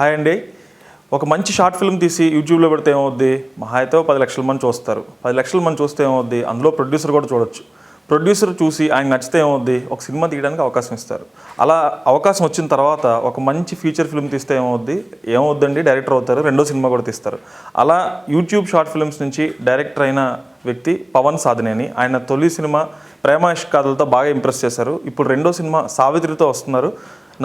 Hi అండి. ఒక మంచి షార్ట్ ఫిల్మ్ తీసి యూట్యూబ్లో పెడితే ఏమవుద్ది? మహా అయితే 10 లక్షల మంది చూస్తారు. 10 లక్షల మంది చూస్తే ఏమవుద్ది? అందులో ప్రొడ్యూసర్ కూడా చూడొచ్చు. ప్రొడ్యూసర్ చూసి ఆయన నచ్చితే ఏమవుద్ది? ఒక సినిమా తీయడానికి అవకాశం ఇస్తారు. అలా అవకాశం వచ్చిన తర్వాత ఒక మంచి ఫీచర్ ఫిల్మ్ తీస్తే ఏమవుద్దండి? డైరెక్టర్ అవుతారు, రెండో సినిమా కూడా తీస్తారు. అలా యూట్యూబ్ షార్ట్ ఫిల్మ్స్ నుంచి డైరెక్టర్ అయిన వ్యక్తి పవన్ సాధనేని. ఆయన తొలి సినిమా ప్రేమ ఇష్క్ కథలతో బాగా ఇంప్రెస్ చేశారు. ఇప్పుడు రెండో సినిమా సావిత్రితో వస్తున్నారు.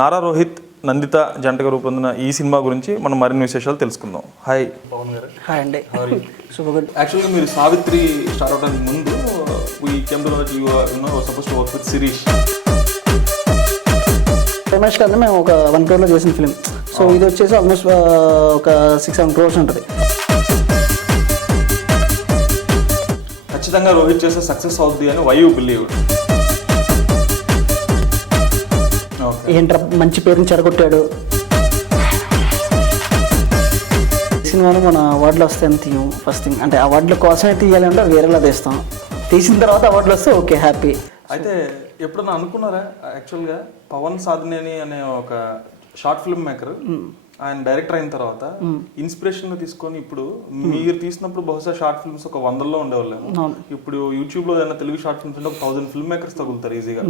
నారా రోహిత్, నందిత జంటగా రూపొందిన ఈ సినిమా గురించి మనం మరిన్ని విశేషాలు తెలుసుకుందాం. హాయ్ పవన్ గారు. హాయ్ అండి. యాక్చువల్గా మీరు సావిత్రి స్టార్ట్ అవడానికి ముందు ఈ suppose to work with Shirish. Ramesh గారిని మేము ఒక 1 crore చేసిన ఫిల్మ్. సో ఇది వచ్చేసి ఆల్మోస్ట్ ఒక 6-7 crores ఉంటుంది. ఖచ్చితంగా రోహిత్ చేస్తే సక్సెస్ అవుద్ది అని వై యూ బిలీవ్? ఏంట్రా మంచి పేరుని చెడగొట్టాడు. సినిమాను మన అవార్డులు వస్తాయని తీయం. ఫస్ట్ థింగ్ అంటే అవార్డుల కోసమే తీయాలి అంటే వేరేలా తీస్తాం. తీసిన తర్వాత అవార్డులు వస్తే ఓకే, హ్యాపీ. అయితే ఎప్పుడన్నా అనుకున్నారా యాక్చువల్గా పవన్ సాధనేని అనే ఒక షార్ట్ ఫిల్మ్ మేకర్ ఆయన డైరెక్టర్ అయిన తర్వాత ఇన్స్పిరేషన్ గా తీసుకొని ఇప్పుడు మీరు తీసినప్పుడు బహుశా షార్ట్ ఫిల్మ్స్ ఒక 100లో ఉండేవాళ్ళేమో. ఇప్పుడు యూట్యూబ్ లో ఏదైనా తెలుగు షార్ట్ ఫిల్మ్స్ అంటే ఒక 1000 ఫిల్మ్ మేకర్స్ తగులుతారు ఈజీగా.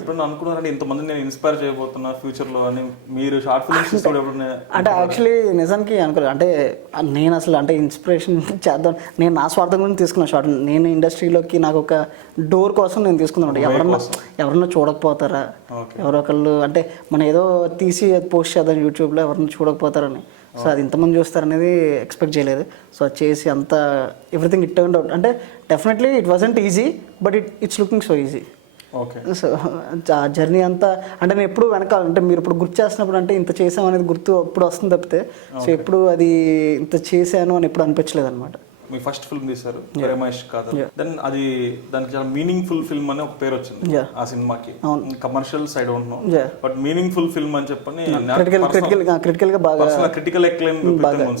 ఎప్పుడన్నా అనుకున్నారంటే ఇంతమంది నేను ఇన్స్పైర్ చేయబోతున్నా ఫ్యూచర్ లో అని మీరు షార్ట్ ఫిల్మ్స్ ఎప్పుడన్నా? అంటే యాక్చువల్లీ నిజానికి అనుకోలేదు. అంటే నేను అసలు అంటే ఇన్స్పిరేషన్ చేద్దాం, నేను నా స్వార్థం గురించి తీసుకున్నా షార్ట్. నేను ఇండస్ట్రీలోకి నాకు ఒక డోర్ కోసం నేను తీసుకున్నాను. ఎవరన్నా చూడకపోతారా, ఎవరో ఒకళ్ళు అంటే మనం ఏదో తీసి పోస్ట్ చేద్దాం యూట్యూబ్లో, ఎవరిని చూడకపోతారని. సో అది ఇంతమంది చూస్తారనేది ఎక్స్పెక్ట్ చేయలేదు. సో అది చేసి అంతా ఎవ్రీథింగ్ ఇట్ టర్న్డ్ అవుట్. అంటే definitely it wasn't easy, but it's looking so easy. Okay. So ఆ జర్నీ అంతా అంటే నేను ఎప్పుడు వెనకాల అంటే మీరు ఇప్పుడు గుర్తు చేస్తున్నప్పుడు అంటే ఇంత చేసాం అనేది గుర్తు ఎప్పుడు వస్తుంది తప్పితే సో ఎప్పుడు అది ఇంత చేశాను అని ఎప్పుడు అనిపించలేదు అనమాట. మీ ఫస్ట్ ఫిల్మ్ తీశారు ప్రేమ ఇష్క్ కథలు. దెన్ అది దానికి చాలా మీనింగ్ఫుల్ ఫిల్మ్ అని ఒక పేరు వచ్చింది ఆ సినిమాకి. Commercials I don't know, but meaningful film అని చెప్పని క్రిటికల్ గా బాగా క్రిటికల్ అక్లెయిమ్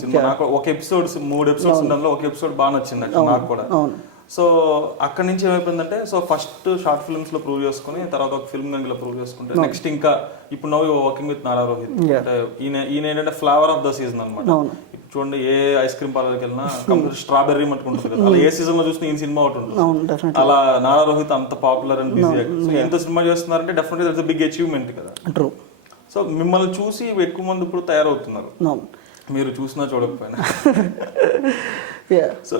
సినిమా. నాకు ఒక ఎపిసోడ్స్ 3 ఎపిసోడ్స్ ఉండడంలో ఒక ఎపిసోడ్ బాగా నచ్చింది నాకు కూడా. సో అక్కడి నుంచి ఏమైపోయిందంటే సో ఫస్ట్ షార్ట్ ఫిల్మ్స్ లో ప్రూవ్ చేసుకుని తర్వాత ఒక ఫిల్మ్ గంగిలో ప్రూవ్ చేసుకుంటే నెక్స్ట్ ఇంకా ఇప్పుడు now working with Nara Rohit. అంటే ఈయన ఏంటంటే ఫ్లేవర్ ఆఫ్ ద సీజన్ అనమాట. చూడండి, ఏ ఐస్ క్రీమ్ పార్లర్కి వెళ్ళినా కంప్లీట్ స్ట్రాబెర్రీ మట్టుకుంటుంది కదా, అలా ఏ సీజన్ లో చూసినా ఈ సినిమా ఒకటి ఉంటుంది. అలా నారా రోహిత్ అంత పాపులర్ అండ్ బిజీ. సో ఎంత సినిమా చేస్తున్నారంటే డెఫినెట్లీ దట్స్ బిగ్ అచీవ్మెంట్ కదా. ట్రూ. సో మిమ్మల్ని చూసి ఎక్కువ మంది ఇప్పుడు తయారవుతున్నారు, మీరు చూసినా చూడకపోయినా. సో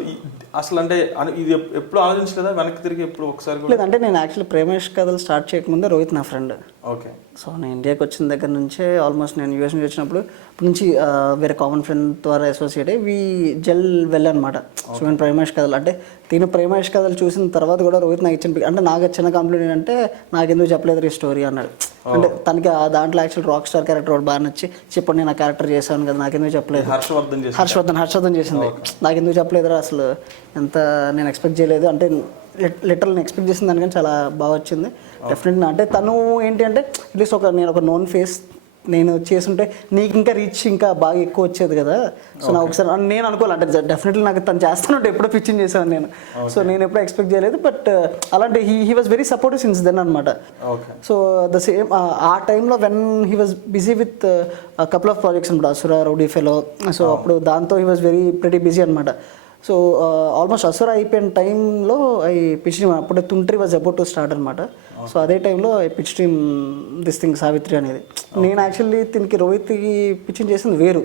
అసలు అంటే ఇది ఎప్పుడు ఆలోచించలేదా వెనక్కి తిరిగి ఎప్పుడు ఒకసారి? లేదంటే నేను యాక్చువల్లీ ప్రేమ ఇష్క్ కథలు స్టార్ట్ చేయకముందే రోహిత్ నా ఫ్రెండ్. ఓకే. సో నేను ఇండియాకి వచ్చిన దగ్గర నుంచే ఆల్మోస్ట్ నేను యూఎస్ నుంచి వచ్చినప్పుడు అప్పటి నుంచి వేరే కామన్ ఫ్రెండ్ ద్వారా అసోసియేట్ అయ్యి వీ జెల్ వెళ్ళనమాట. సో నేను ప్రేమ ఇష్క్ కథలు అంటే తిను ప్రేమ ఇష్క్ కథలు చూసిన తర్వాత కూడా రోహిత్ నాకు ఇచ్చిన అంటే నాకు చిన్న కంప్లైంట్ ఏంటంటే నాకెందుకు చెప్పలేదు ఈ స్టోరీ అన్నాడు. అంటే తనకి దాంట్లో యాక్చువల్ రాక్ స్టార్ క్యారెక్టర్ కూడా బాగా నచ్చి చెప్పండి నేను ఆ క్యారెక్టర్ చేశాను కదా, నాకెందుకు చెప్పలేదు. హర్షవర్ధన్ చేసింది. నాకెందుకు చెప్పలేదురా అసలు, ఎంత నేను ఎక్స్పెక్ట్ చేయలేదు అంటే లిటరల్ నేను ఎక్స్పెక్ట్ చేసిన దానికని చాలా బాగా వచ్చింది. డెఫినెట్గా అంటే తను ఏంటి అంటే అట్లీస్ట్ నేను ఒక నోన్ ఫేస్ నేను చేస్తుంటే నీకు ఇంకా రీచ్ ఇంకా బాగా ఎక్కువ వచ్చేది కదా. సో నాకు ఒకసారి నేను అనుకోవాలి అంటే డెఫినెట్లీ నాకు తను చేస్తానంటే ఎప్పుడో పిచ్చింగ్ చేశాను నేను. సో నేను ఎప్పుడో ఎక్స్పెక్ట్ చేయలేదు, బట్ అలాంటి he was very supportive since then అనమాట. సో ద సేమ్ ఆ టైంలో when he was busy with couple of projects అనమాట, అసుర, రౌడీ ఫెలో. సో అప్పుడు దాంతో he was very pretty busy అనమాట. సో ఆల్మోస్ట్ అసుర అయిపోయిన టైంలో ఐ పిచ్ టీమ్ అప్పుడే Tuntari was about to start అనమాట. సో అదే టైంలో I pitch team this thing Savitri అనేది. నేను యాక్చువల్లీ దీనికి రోహిత్కి పిచ్చింగ్ చేసింది వేరు.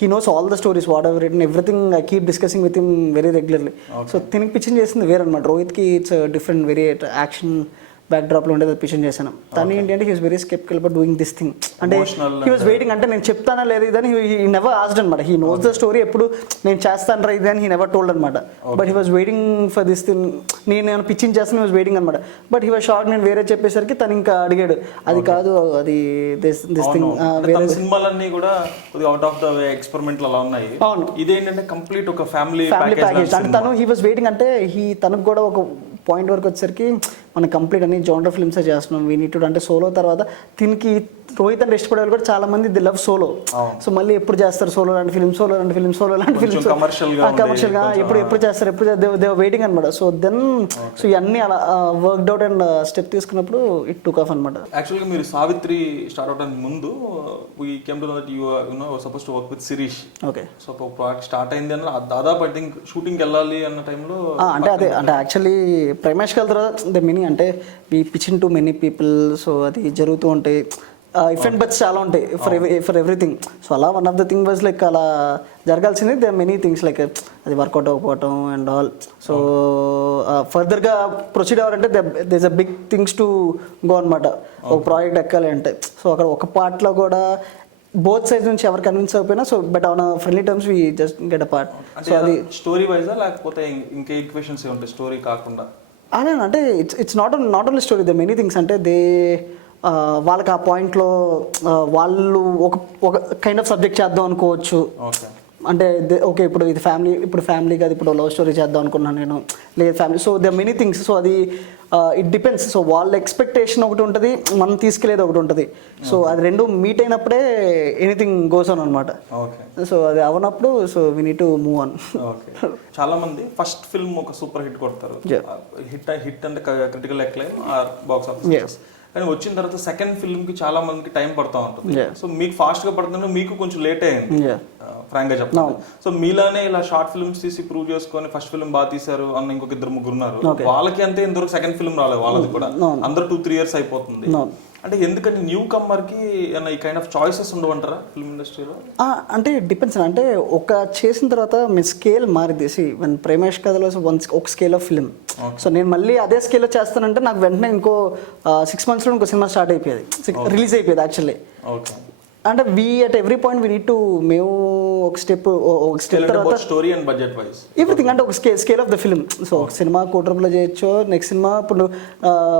He knows all the stories what ever written everything. I keep discussing with him very regularly. So దీనికి పిచ్చింగ్ చేసింది వేరు అనమాట. రోహిత్కి it's different very action back డ్రాప్లో ఉండేది పిక్చర్ చేశాను. తను ఏంటి అంటే he was very skeptical but doing this thing. అంటే హీ వాజ్ వెయిటింగ్ అంటే నేను చెప్తానా లేదు ఇదని హీ నెవర్ ఆస్క్డ్ అనమాట. హీ నోస్ ద స్టోరీ, ఎప్పుడు నేను చేస్తాను రా ఇది అని హీ నెవర్ టోల్డ్ అనమాట. But he was waiting for this thing. నేను పిచ్చింగ్ చేస్తాను, హీ వాజ్ వెయిటింగ్ అనమాట. బట్ హీ వాజ్ షార్ట్ నేను వేరే చెప్పేసరికి తను ఇంకా అడిగాడు అది కాదు అది దిస్ థింగ్. వేరే సినిమాలన్నీ కూడా అవుట్ ఆఫ్ ద వే ఎక్స్పెరిమెంట్లు అలా ఉన్నాయి. అవును, ఇదేంటంటే కంప్లీట్ ఒక ఫ్యామిలీ ప్యాకేజ్. అంటే తను హీ వాజ్ వెయిటింగ్ అంటే తనకు కూడా ఒక పాయింట్ వరకు వచ్చేసరికి మనం కంప్లీట్ అన్ని జోనర్ ఫిల్మ్సే చేస్తున్నాం. వీ నీడ్ టు అంటే సోలో తర్వాత దీనికి రోహిత్ అంటే ఇష్టపడే వాళ్ళు కూడా చాలా మంది ది లవ్ సోలో. సో మళ్ళీ ఎప్పుడు చేస్తారు సోలో లాంటి ఫిల్మ్, సోలో లాంటి ఫిల్మ్, సోలో లాంటి ఫిల్మ్స్ కమర్షియల్గా ఎప్పుడు చేస్తారు, దే వెయిటింగ్ అనమాట. సో దెన్ సో ఇవన్నీ అలా వర్క్డ్ అవుట్ అండ్ స్టెప్ తీసుకున్నప్పుడు ఇట్ టుక్ ఆఫ్ అనమాట. యాక్చువల్గా మీరు సావిత్రి స్టార్ట్ అవడానికి ముందు we came to know that you know suppose to work with Shirish. Okay. So project start అయింది అన్న దాదాపు ఐ థింక్ షూటింగ్కి వెళ్ళాలి అన్న టైంలో అంటే అదే అంటే యాక్చువల్లీ ప్రైమేష్కి వెళ్తారు ద మెనీ అంటే we pitching to many people. So అది జరుగుతూ ఉంటాయి, ఇఫ్ అండ్ బట్స్ చాలా ఉంటాయి ఫర్ ఎవ్రీథింగ్. సో అలా one of the thing was like అలా జరగాల్సింది దే మెనీ థింగ్స్ లైక్ అది వర్కౌట్ అవ్వకపోవటం అండ్ ఆల్. సో ఫర్దర్గా ప్రొసీడ్ అవ్వాలంటే these a big things to go అనమాట. ఒక ప్రాజెక్ట్ ఎక్కాలి అంటే సో అక్కడ ఒక పార్ట్లో కూడా బోత్ సైడ్స్ నుంచి ఎవరు కన్విన్స్ అయిపోయినా so but on friendly terms we just get a part. So అది స్టోరీ వైజా లేకపోతే ఇంకా ఈక్వేషన్స్ ఉంటాయి స్టోరీ కాకుండా? అదే అంటే it's not only story, they many things. అంటే దే వాళ్ళకి ఆ పాయింట్లో వాళ్ళు ఒక కైండ్ ఆఫ్ సబ్జెక్ట్ చేద్దాం అనుకోవచ్చు. అంటే ఓకే ఇప్పుడు ఇది ఫ్యామిలీ కాదు, ఇప్పుడు లవ్ స్టోరీ చేద్దాం అనుకున్నాను నేను, లేదు family. So they many things. So అది ఇట్ డిపెండ్స్. సో వాళ్ళ ఎక్స్పెక్టేషన్ ఒకటి ఉంటుంది, మనం తీసుకెళ్ళేది ఒకటి ఉంటుంది. సో అది రెండు మీట్ అయినప్పుడే ఎనీథింగ్ గోస్ ఆన్ అనమాట. సో అది అవనప్పుడు so we need to move on. చాలా మంది ఫస్ట్ ఫిల్మ్ ఒక సూపర్ హిట్ కొడతారు, హిట్ అంటే critical acclaim or box office. కానీ వచ్చిన తర్వాత సెకండ్ ఫిల్మ్ కి చాలా మందికి టైం పడుతూ ఉంటుంది. సో మీకు ఫాస్ట్ గా పడుతుంది, మీకు కొంచెం లేట్ అయింది ఫ్రాంక్ గా చెప్తాను. సో మీలానే ఇలా షార్ట్ ఫిల్మ్స్ తీసి ప్రూవ్ చేసుకొని ఫస్ట్ ఫిల్మ్ బాగా తీశారు అన్న ఇంకొక 2-3 ఉన్నారు. వాళ్ళకి అంతే ఇంతవరకు సెకండ్ ఫిల్మ్ రాలేదు వాళ్ళది కూడా. అందరూ 2-3 years అయిపోతుంది. అంటే ఎందుకంటే న్యూ కమ్మర్ కి ఈ కైండ్ ఆఫ్ చాయిసెస్ ఉండవంటారా ఫిల్మ్ ఇండస్ట్రీలో? అంటే డిపెండ్స్. అంటే ఒక చేసిన తర్వాత మీ స్కేల్ మారిదేసి వన్ ప్రేమేష్ కథలో ఒక స్కేల్ ఆఫ్ ఫిల్మ్. సో నేను మళ్ళీ అదే స్కేల్లో చేస్తానంటే నాకు వెంటనే ఇంకో 6 months ఇంకో సినిమా స్టార్ట్ అయిపోయేది, రిలీజ్ అయిపోయేది యాక్చువల్లీ. అంటే we at every point we need to మేము ఒక స్టెప్ తర్వాత story and budget wise everything అంటే ఒక scale of the film. So ఒక సినిమా 1 crore రూపాయలు చేయొచ్చు, నెక్స్ట్ సినిమా ఇప్పుడు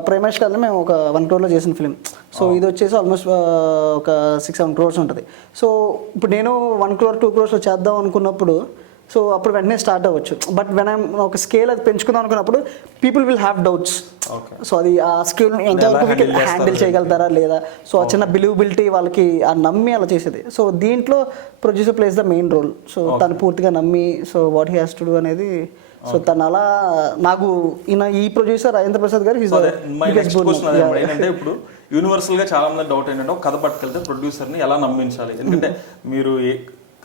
ప్రైమేష్ కాలంలో మేము ఒక 1 crore చేసిన ఫిల్మ్. సో ఇది వచ్చేసి ఆల్మోస్ట్ ఒక 6-7 crores ఉంటుంది. సో ఇప్పుడు నేను 1 crore 2 crores చేద్దాం అనుకున్నప్పుడు సో అప్పుడు వెంటనే స్టార్ట్ అవ్వచ్చు. బట్ వెన్ ఒక స్కేల్ అది పెంచుకుందాం అనుకున్నప్పుడు people will have doubts. So అది ఆ స్కేల్ ఎంతవరకు హ్యాండిల్ చేయగలుగుతారా లేదా. సో ఆ చిన్న బిలీవబిలిటీ వాళ్ళకి ఆ నమ్మి అలా చేసేది. సో దీంట్లో producer plays the main role. So తను పూర్తిగా నమ్మి so what he has to do అనేది. సో తను అలా నాకు ఈ ప్రొడ్యూసర్ రాజేంద్ర ప్రసాద్ గారు ఏంటంటే ఇప్పుడు యూనివర్సల్ గా చాలా మంది డౌట్ ఏంటంటే ఒక కథ పట్టుకెళ్తే ప్రొడ్యూసర్ ని ఎలా నమ్మించాలి. ఎందుకంటే మీరు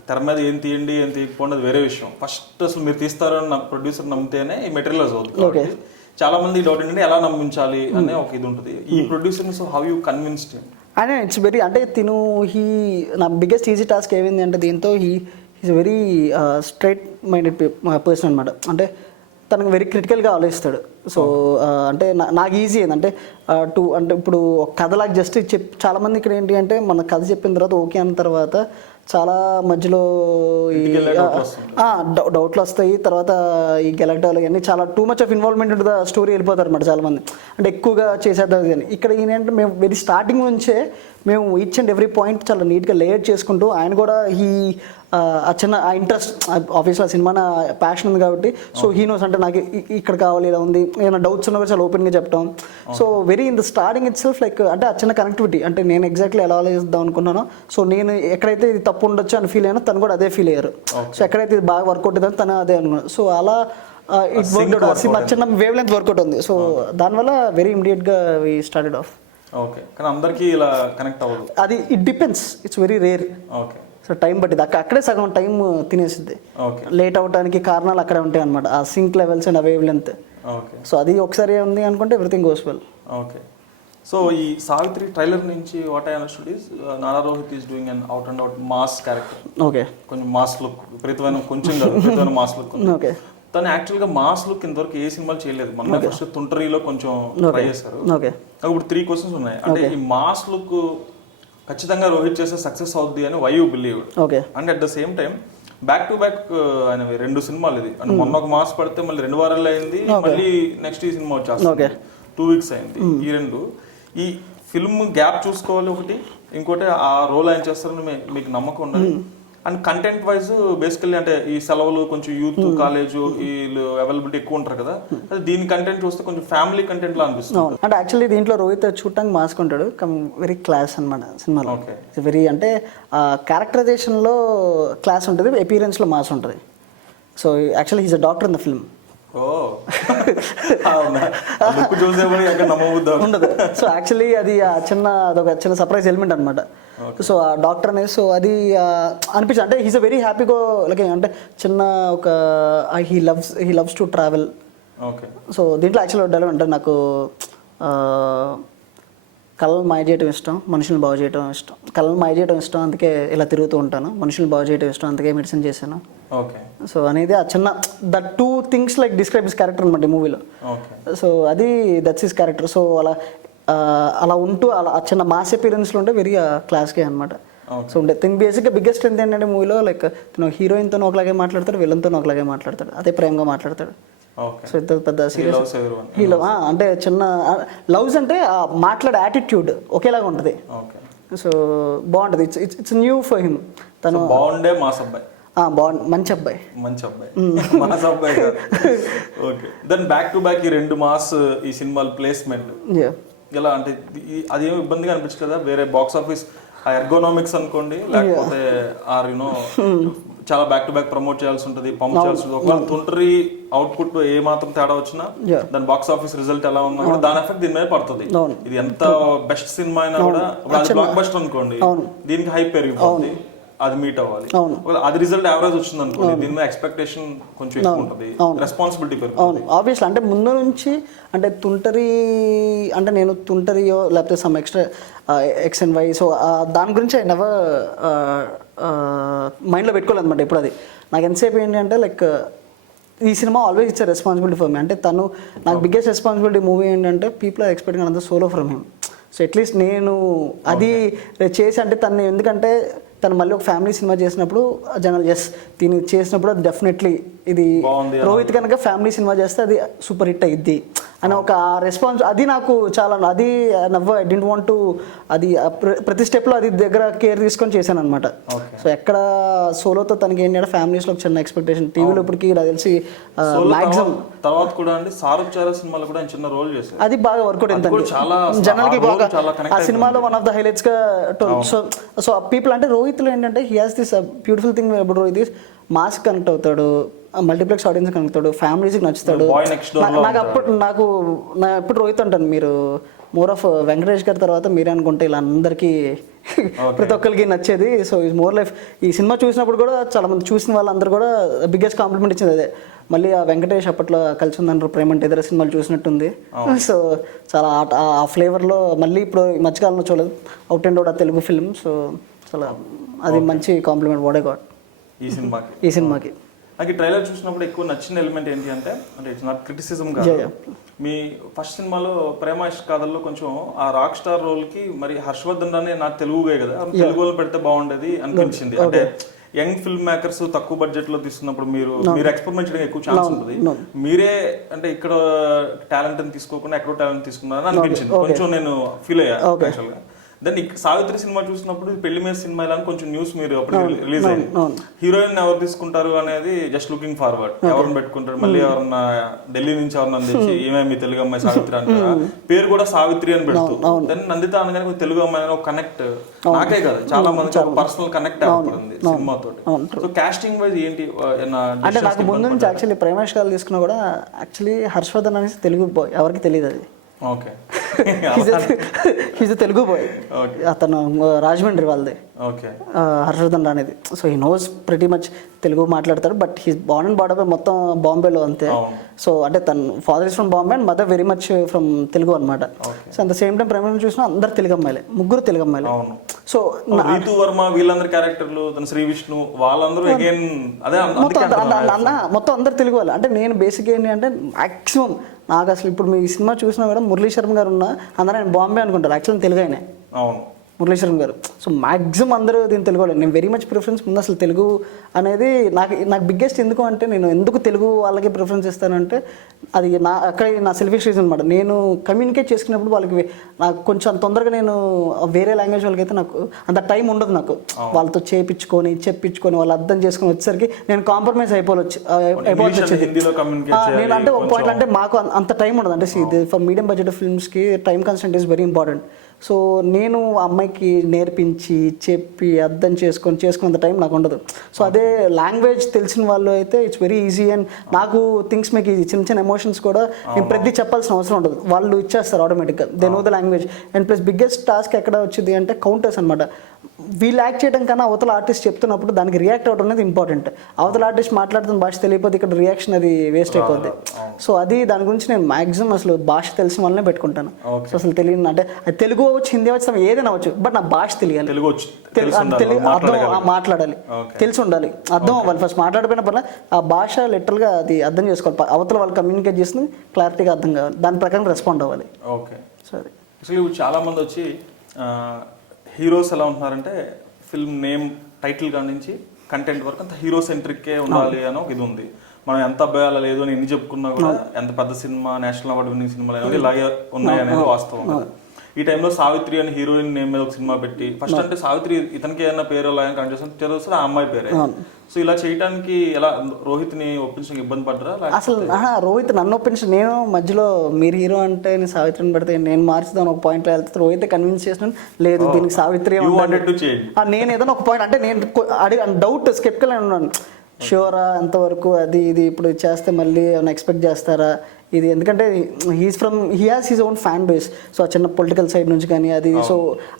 తెర మీద ఏం తీయండి ఏం తీయకపోండి అది వేరే విషయం. ఫస్ట్ అసలు మీరు తీస్తారని ప్రొడ్యూసర్ నమ్మితేనే ఈ మెటీరియల్స్ అవుతుంది. చాలా మంది డౌట్ ఏంటంటే ఎలా నమ్మించాలి అనే ఒక ఇది ఉంటుంది ఈ producer. So how you convinced him? అనే ఇట్స్ వెరీ అంటే నా బిగ్గెస్ట్ ఈజీ టాస్క్ ఏమైంది అంటే దీంతో is very straight minded person అనమాట. అంటే తనకు వెరీ క్రిటికల్గా ఆలోచిస్తాడు. సో అంటే నాకు ఈజీ ఏంటంటే అంటే ఇప్పుడు ఒక కథలాగా జస్ట్ చాలామంది ఇక్కడ ఏంటి అంటే మన కథ చెప్పిన తర్వాత ఓకే అన్న తర్వాత చాలా మధ్యలో డౌట్లు వస్తాయి. తర్వాత ఈ గెలక్టాలు ఇవన్నీ చాలా టూ మచ్ ఆఫ్ ఇన్వాల్వ్మెంట్ ఉంటుంది స్టోరీ వెళ్ళిపోతారు అనమాట చాలామంది. అంటే ఎక్కువగా చేసేద్దాం కానీ ఇక్కడ ఏంటంటే మేము వెరీ స్టార్టింగ్ నుంచే మేము ఈచ్ అండ్ ఎవ్రీ పాయింట్ చాలా నీట్గా లేయర్ చేసుకుంటూ ఆయన కూడా ఆ చిన్న ఆ ఇంట్రెస్ట్ ఆఫీస్లో ఆ సినిమా ప్యాషన్ ఉంది కాబట్టి సో హీ నోస్ అంటే నాకు ఇక్కడ కావాలి ఇలా ఉంది ఏమైనా డౌట్స్ ఉన్నా కూడా చాలా ఓపెన్గా చెప్తాం. So very in the starting it self like అంటే ఆ చిన్న కనెక్టివిటీ అంటే నేను ఎగ్జాక్ట్లీ ఎలా ఆలోచిద్దాం అనుకున్నానో సో నేను ఎక్కడైతే ఇది తప్పు ఉండొచ్చు అని ఫీల్ అయినా తను కూడా అదే ఫీల్ అయ్యారు. సో ఎక్కడైతే ఇది బాగా వర్కౌట్ అవుతుందని తను అదే అనుకున్నాను. సో అలా ఇట్ వర్క్అవుట్ చిన్న వేవ్ లెంత్ వర్కౌట్ ఉంది. సో దానివల్ల వెరీ ఇమీడియట్గా వి స్టార్టెడ్ ఆఫ్. ఓకే, కానీ అందరికీ ఇలా కనెక్ట్ అవ్వదు. అది it depends, it's very rare. Okay, so time పట్టింది అక్కడే సగం టైం తినేసింది. లేట్ అవడానికి కారణాలు అక్కడే ఉంటాయి అనమాట, ఆ సింక్ లెవెల్స్ అండ్ ఆ వేవ్ లెంత్. సో అది ఒకసారి ఉంది అనుకుంటే everything goes well. Okay, so ఈ సావిత్రి ట్రైలర్ నుంచి what I understood is Nara Rohit is doing an out and out mass character. Okay, కొంచెం మాస్ లుక్, విపరీతమైన మాస్ లుక్. ఓకే, తను యాక్చువల్గా మాస్ లుక్ ఇంతవరకు ఏ సినిమాలు చేయలేదు. మొన్న ఫస్ట్ తుంటరిలో కొంచెం ట్రై చేశారు. ఓకే, ఇప్పుడు 3 questions ఉన్నాయి. అంటే ఈ మాస్ లుక్ ఖచ్చితంగా రోహిత్ చేస్తే సక్సెస్ అవుద్ది అని why you believe? Okay, and at the same time back to back ఆయన 2 సినిమాలు ఇది అంటే మొన్న ఒక మాస్ పడితే మళ్ళీ 2 వారాలు అయింది, మళ్ళీ నెక్స్ట్ ఈ సినిమా వచ్చేస్తుంది 2 weeks అయింది. ఈ 2 ఈ ఫిల్మ్ గ్యాప్ చూసుకోవాలి ఒకటి, ఇంకోటి ఆ రోల్ ఆయన చేస్తారని మీకు నమ్మకం ఉండాలి. అండ్ కంటెంట్ వైజ్ బేసికల్లీ అంటే ఈ సెలవులు కొంచెం యూత్ కాలేజ్ వీళ్ళు అవైలబిలిటీ ఎక్కువ ఉంటారు కదా, అది దీని కంటెంట్ చూస్తే కొంచెం ఫ్యామిలీ కంటెంట్ లా అనిపిస్తుంది. అంటే యాక్చువల్లీ దీంట్లో రోహిత్ చూడటానికి మాసుకుంటాడు, వెరీ క్లాస్ అనమాట సినిమాలో. వెరీ అంటే క్యారెక్టరైజేషన్లో క్లాస్ ఉంటుంది, అపీరెన్స్లో మాస్ ఉంటుంది. So actually he's a doctor in the film. ఉండదు. సో యాక్చువల్లీ అది అదొక చిన్న సర్ప్రైజ్ ఎలిమెంట్ అనమాట. సో ఆ డాక్టర్ అనేది సో అది అనిపించింది అంటే హీస్ అ వెరీ హ్యాపీగా లైక్ అంటే చిన్న ఒక he loves to travel. So దీంట్లో యాక్చువల్ డైలాగ్ అంటే నాకు కళలు మాయ చేయడం ఇష్టం, మనుషులు బాగు చేయడం ఇష్టం. కళలు మాయ చేయడం ఇష్టం, అందుకే ఇలా తిరుగుతూ ఉంటాను. మనుషులు బాగు చేయడం ఇష్టం, అందుకే మెడిసిన్ చేశాను. సో అనేది ఆ చిన్న that two things like describe his character అనమాట ఈ మూవీలో. సో అది దట్స్ హిస్ క్యారెక్టర్. సో అలా ఉంటూ అలా ఆ చిన్న మాస్ అపీరెన్స్లో ఉంటే వెరీ క్లాస్కే అనమాట. సో ఉండే థింగ్ బేసిక్గా బిగ్గెస్ట్ స్ట్రెంత్ ఏంటంటే మూవీలో లైక్ తను హీరోయిన్తో ఒకలాగే మాట్లాడతాడు, విలన్తో ఒకలాగే మాట్లాడతాడు, అదే ప్రేమగా మాట్లాడతాడు. సో ఇంత పెద్ద సీరియస్ హీలో అంటే చిన్న లవ్స్ అంటే మాట్లాడే యాటిట్యూడ్ ఒకేలాగా ఉంటుంది. సో బాగుంటుంది. It's new for him. తను బాగుండే మాస్ అబ్బాయి, మంచి అబ్బాయి. మాస్ అబ్బాయి. Okay, then back to back ఈ రెండు మాస్ ఈ సినిమాల ప్లేస్మెంట్ ఎలా అంటే అదేమో ఇబ్బందిగా అనిపించదు కదా? వేరే బాక్స్ ఆఫీస్ ఎర్గోనామిక్స్ అనుకోండి, లేకపోతే చాలా బ్యాక్ టు బ్యాక్ ప్రమోట్ చేయాల్సి ఉంటుంది, పంప్ చేయాల్సి ఉంటుంది. ఒకవేళ తుంటరి అవుట్పుట్ ఏ మాత్రం తేడా వచ్చినా దాని బాక్స్ ఆఫీస్ రిజల్ట్ ఎలా ఉన్నా కూడా దాని ఎఫెక్ట్ దీని మీద పడుతుంది. ఇది ఎంత బెస్ట్ సినిమా అయినా కూడా బ్లాక్ బస్టర్ అనుకోండి, దీనికి హైప్ పెరిగిపోతుంది, అది మీట్ అవ్వాలి. అది రిజల్ట్ యావరేజ్ వచ్చింది అనుకోండి, దీని మీద ఎక్స్పెక్టేషన్ కొంచెం ఎక్కువ ఉంటుంది, రెస్పాన్సిబిలిటీ పెరుగుతుంది. ఆబ్వియస్లీ అంటే ముందు నుంచి అంటే తుంటరి అంటే నేను తుంటరియో లేకపోతే some extra X and Y, so దాని గురించి ఐ నెవర్ మైండ్లో పెట్టుకోలేదన్నమాట ఇప్పుడు. అది నాకు ఎంతసేపు ఏంటి అంటే లైక్ ఈ cinema always it's responsibility for me. అంటే తను నాకు బిగ్గెస్ట్ రెస్పాన్సిబిలిటీ మూవీ ఏంటంటే పీపుల్ ఆర్ ఎక్స్పెక్టింగ్ అంత solo from him. So at least నేను అది చేసి అంటే తను ఎందుకంటే తను మళ్ళీ ఒక ఫ్యామిలీ సినిమా చేసినప్పుడు జనాలు దీన్ని చేసినప్పుడు అది డెఫినెట్లీ ఇది రోహిత్ కనుక ఫ్యామిలీ సినిమా చేస్తే అది సూపర్ హిట్ అయ్యిద్ది అని ఒక రెస్పాన్స్. అది నాకు చాలా అది ఐ డింట్ వాంట్ టు అది ప్రతి స్టెప్లో అది దగ్గర కేర్ తీసుకొని చేశాను అనమాట. సో ఎక్కడ సోలోతో తనకి ఏంటంటే ఫ్యామిలీస్లో ఒక చిన్న ఎక్స్పెక్టేషన్. టీవీలో ఇప్పటికి నాకు తెలిసి మ్యాక్సిమం తర్వాత కూడా అండి సారుచార సినిమాలో కూడా చిన్న రోల్ చేశారు, అది బాగా వర్కౌట్ అయింది జనాలకి బాగా. ఆ సినిమాలో వన్ ఆఫ్ ద హైలైట్స్ గా. సో పీపుల్ అంటే రోహిత్లో ఏంటంటే he has this beautiful thing about Rohit is mass connect అవుతాడు, మల్టీప్లెక్స్ ఆడియన్స్ కనెక్ట్ అవుతాడు, ఫ్యామిలీస్కి నచ్చుతాడు. నాకు ఎప్పుడు రోహిత్ అంటాను, మీరు మోర్ ఆఫ్ వెంకటేష్ గారి తర్వాత మీరే అనుకుంటే ఇలా అందరికీ ప్రతి ఒక్కరికి నచ్చేది. So is more life. ఈ సినిమా చూసినప్పుడు కూడా చాలా మంది చూసిన వాళ్ళందరూ కూడా బిగ్గెస్ట్ కాంప్లిమెంట్ ఇచ్చింది అదే. మళ్ళీ ఆ వెంకటేష్ అప్పట్లో కలిసి ఉందంటారు ప్రేమ అంటే ఇతర సినిమాలు చూసినట్టుంది. సో చాలా ఆ ఫ్లేవర్లో మళ్ళీ ఇప్పుడు ఈ మధ్యకాలంలో చూడలేదు అవుట్ అండ్ అవుట్ ఆ తెలుగు ఫిల్మ్. సో చాలా అది మంచి కాంప్లిమెంట్ వాట్ ఐ గాట్ ఈ సినిమాకి. నాకు ఈ ట్రైలర్ చూసినప్పుడు ఎక్కువ నచ్చిన ఎలిమెంట్ ఏంటి అంటే ఇట్స్ నాట్ క్రిటిసిజం కాదు, మీ ఫస్ట్ సినిమాలో ప్రేమ ఇష్ట కాదల్లో కొంచెం ఆ రాక్ స్టార్ రోల్ కి మరి హర్షవర్ధన్ రానే నాకు తెలుగుగా కదా తెలుగులో పెడితే బాగుండేది అనిపించింది. అంటే యంగ్ ఫిల్మ్ మేకర్స్ తక్కువ బడ్జెట్ లో తీస్తున్నప్పుడు మీరు ఎక్స్పెరిమెంట్ చేయడానికి ఎక్కువ ఛాన్స్ ఉంటుంది. మీరే అంటే ఇక్కడ టాలెంట్ అని తీసుకోకుండా ఎక్కడో టాలెంట్ తీసుకున్నారని అనిపించింది, కొంచెం నేను ఫీల్ అయ్యా యాక్చువల్ గా. దెన్ సావిత్రి సినిమా చూసినప్పుడు పెళ్లి మీద సినిమా ఇలా కొంచెం న్యూస్ మీరు అప్పుడు రిలీజ్ అయింది. హీరోయిన్ ఎవరు తీసుకుంటారు అనేది జస్ట్ లుకింగ్ ఫార్వర్డ్, ఎవరిని పెట్టుకుంటారు, మళ్ళీ ఎవరన్నా ఢిల్లీ నుంచి ఎవరన్నా తెచ్చి ఏమే మీ తెలుగు అమ్మాయి సావిత్రి అంటారా, పేరు కూడా సావిత్రి అని పెడుతూ. దెన్ నందిత అనగానే తెలుగు అమ్మాయి ఒక కనెక్ట్ నాకే కదా చాలా మంది పర్సనల్ కనెక్ట్ అవుతుంది సినిమాతో. సో కాస్టింగ్ వైజ్ ఏంటి అంటే నాకు ముందు నుంచి యాక్చువల్లీ ప్రేమేష్ గారు తీసుకున్నా కూడా యాక్చువల్లీ హర్షవర్ధన్ అనేసి తెలుగు బాయ్, ఎవరికి తెలియదు అది. Okay, he's Telugu boy. అతను రాజమండ్రి వాళ్ళది హర్షవర్ధన్ అనేది. So he knows pretty much Telugu మాట్లాడతాడు, but he's born and brought up మొత్తం బాంబేలో అంతే. సో అంటే తన father is from Bombay and mother very much from Telugu అనమాట. So at the same time ప్రేమ చూసినా అందరు తెలుగు అమ్మాయిలే, ముగ్గురు తెలుగు అమ్మాయిలే. సో రీతు వర్మ వీళ్ళందరి క్యారెక్టర్లు, శ్రీ విష్ణు వాళ్ళందరూ అగైన్ అదే మొత్తం అందరు తెలుగు వాళ్ళు. అంటే నేను బేసిక్ ఏంటి అంటే మాక్సిమం నాకు అసలు ఇప్పుడు మీ సినిమా చూసినా కూడా మురళీ శర్మ గారు ఉన్నా అందరూ ఆయన బాంబే అనుకుంటారు, యాక్చువల్లీ తెలుగు ఆయనే. మురళీశ్వరం గారు. సో మ్యాక్సిమం అందరూ దీన్ని తెలుగు వాళ్ళు. నేను వెరీ మచ్ ప్రిఫరెన్స్ ముందు అసలు తెలుగు అనేది నాకు బిగ్గెస్ట్ ఎందుకు అంటే, నేను ఎందుకు తెలుగు వాళ్ళకి ప్రిఫరెన్స్ ఇస్తానంటే అది అక్కడ నా సెల్ఫిష్ రీజన్ అనమాట. నేను కమ్యూనికేట్ చేసుకున్నప్పుడు వాళ్ళకి నాకు కొంచెం తొందరగా నేను వేరే లాంగ్వేజ్ వాళ్ళకైతే నాకు అంత టైం ఉండదు. నాకు వాళ్ళతో చెప్పించుకొని వాళ్ళు అర్థం చేసుకొని వచ్చేసరికి నేను కాంప్రమైజ్ అయిపోవచ్చు. నేను అంటే ఒక పాయింట్ అంటే మాకు అంత టైం ఉండదు. అంటే ఫర్ మీడియం బడ్జెట్ ఫిల్మ్స్కి time constant is very important. So నేను అమ్మాయికి నేర్పించి చెప్పి అర్థం చేసుకునేంత టైం నాకు ఉండదు. సో అదే లాంగ్వేజ్ తెలిసిన వాళ్ళు అయితే ఇట్స్ వెరీ ఈజీ. అండ్ నాకు థింగ్స్ మీకు ఈజీ. చిన్న చిన్న ఎమోషన్స్ కూడా నేను ప్రతి చెప్పాల్సిన అవసరం ఉండదు, వాళ్ళు ఇచ్చేస్తారు ఆటోమేటిక్గా. They know the language. And plus biggest task ఎక్కడ వచ్చింది అంటే కౌంటర్స్ అనమాట. వీళ్ళు యాక్ట్ చేయడం కన్నా అవతల ఆర్టిస్ట్ చెప్తున్నప్పుడు దానికి రియాక్ట్ అవ్వడం అనేది ఇంపార్టెంట్. అవతల ఆర్టిస్ట్ మాట్లాడుతున్న భాష తెలియకపోతే ఇక్కడ రియాక్షన్ అది వేస్ట్ అయిపోద్ది. సో అది దాని గురించి నేను మాక్సిమం అసలు భాష తెలిసిన వాళ్ళనే పెట్టుకుంటాను. సో అసలు తెలియదు అంటే అది తెలుగు అవ్వచ్చు, హిందీ అవ్వచ్చు, ఏదైనా అవ్వచ్చు, బట్ నా భాష తెలియాలి, అర్థం మాట్లాడాలి, తెలిసి ఉండాలి, అర్థం అవ్వాలి. ఫస్ట్ మాట్లాడిపోయిన పర్లేదు ఆ భాష లిటరల్గా అది అర్థం చేసుకోవాలి. అవతల వాళ్ళు కమ్యూనికేట్ చేస్తుంది క్లారిటీగా అర్థం కావాలి, దాని ప్రకారం రెస్పాండ్ అవ్వాలి. ఓకే. సరే, అసలు చాలా మంది వచ్చి హీరోస్ ఎలా ఉంటున్నారంటే ఫిల్మ్ నేమ్ టైటిల్ కాడి నుంచి కంటెంట్ వరకు అంత హీరో సెంట్రిక్కే ఉండాలి అని ఒక ఇది ఉంది. మనం ఎంత అబ్బాయాల లేదు అని ఎన్ని చెప్పుకున్నా కూడా ఎంత పెద్ద సినిమా, నేషనల్ అవార్డు విన్నింగ్ సినిమాలు అనేది ఇలాగే ఉన్నాయి అనేది వాస్తవం. ఈ టైంలో సావిత్రి అని హీరోయిన్ నేమ్ మీద ఒక సినిమా పెట్టి ఫస్ట్ అంటే సావిత్రి ఇతనికి ఏదైనా పేరు అలా కనెక్ట్ చేస్తే ఆ అమ్మాయి పేరే. సో ఇలా చేయడానికి ఎలా రోహిత్ని ఒప్పించడానికి ఇబ్బంది పడ్డరా? అసలు రోహిత్ నన్ను ఒప్పించి, నేను మధ్యలో మీరు హీరో అంటే నేను సావిత్రిని పెడితే నేను మార్చుదాను ఒక పాయింట్లో వెళ్తే రోహిత్ కన్విన్స్ చేసిన లేదు దీనికి సావిత్రి. నేను ఏదైనా ఒక పాయింట్ అంటే నేను డౌట్ స్కెప్టికల్ అని ఉన్నాను. షూరా ఎంతవరకు అది ఇది ఇప్పుడు చేస్తే మళ్ళీ ఏమైనా ఎక్స్పెక్ట్ చేస్తారా ఇది, ఎందుకంటే he has his own fan base. So ఆ చిన్న పొలిటికల్ సైడ్ నుంచి కానీ అది, సో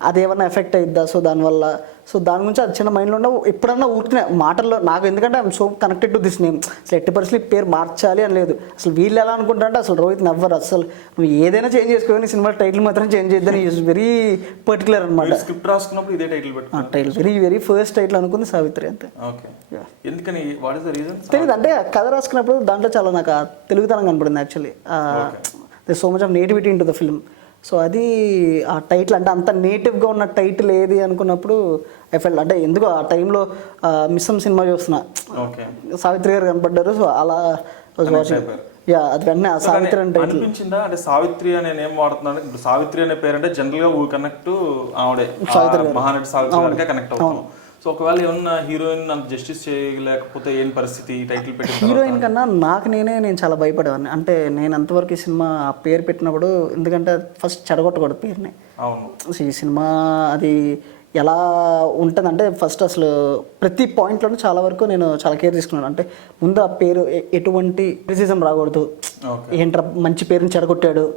అది ఏమన్నా ఎఫెక్ట్ అయిద్దా, సో దానివల్ల సో దాని గురించి అది చిన్న మైండ్లో ఉన్న ఎప్పుడన్నా ఊరికిన మాటల్లో నాకు, ఎందుకంటే I'm so connected to this name. అసలు ఎట్టి పరిస్థితి పేరు మార్చాలి అని లేదు. అసలు వీళ్ళు ఎలా అనుకుంటారంటే అసలు రోహిత్ నెవ్వర్, అసలు నువ్వు ఏదైనా చేంజ్ చేసుకోవాలి, సినిమా టైటిల్ మాత్రం చేంజ్ చేద్దని ఈజ్ వెరీ పర్టికులర్ అనమాట. స్క్రిప్ట్ రాసుకున్నప్పుడు ఇదే టైటిల్ వెరీ ఫస్ట్ టైటిల్ అనుకుంది సావిత్రి అంతే. ఎందుకని తెలియదు అంటే కథ రాసుకున్నప్పుడు దాంట్లో చాలా నాకు తెలుగుతనం కనపడింది actually. They so much of nativity in to the film. So అది ఆ టైటిల్ అంటే అంత నేటివ్గా ఉన్న టైటిల్ ఏది అనుకున్నప్పుడు ఐ ఫెల్ట్ అంటే ఎందుకు ఆ టైంలో మిస్సం సినిమా చూస్తున్నా, సావిత్రి గారు కనపడ్డారు. సో అలా అది వెంటనే సావిత్రి అంటే అనిపించిందా? అంటే సావిత్రి అనే నేమ్ వాడుతున్నాడు. ఇప్పుడు సావిత్రి అనే పేరు అంటే జనరల్ గా కనెక్ట్ ఆవిడే మహానటి సావిత్రి గారికే కనెక్ట్ అవుతాం. సో ఒకవేళ ఏమన్నా హీరోయిన్ అంత జస్టిస్ చేయలేకపోతే ఏం పరిస్థితి టైటిల్ పెట్టి? హీరోయిన్ కన్నా నేను చాలా భయపడేవాడిని. అంటే నేను అంతవరకు ఈ సినిమా ఆ పేరు పెట్టినప్పుడు, ఎందుకంటే ఫస్ట్ చెడగొట్టకూడదు పేరుని. అవును, ఈ సినిమా అది ఎలా ఉంటుందంటే ఫస్ట్ అసలు ప్రతి పాయింట్లోనూ చాలా వరకు నేను చాలా కేర్ తీసుకున్నాను. అంటే ముందు ఆ పేరు ఎటువంటి క్రిటిసిజం రాకూడదు, ఏంట్రా మంచి పేరుని చెడగొట్టాడు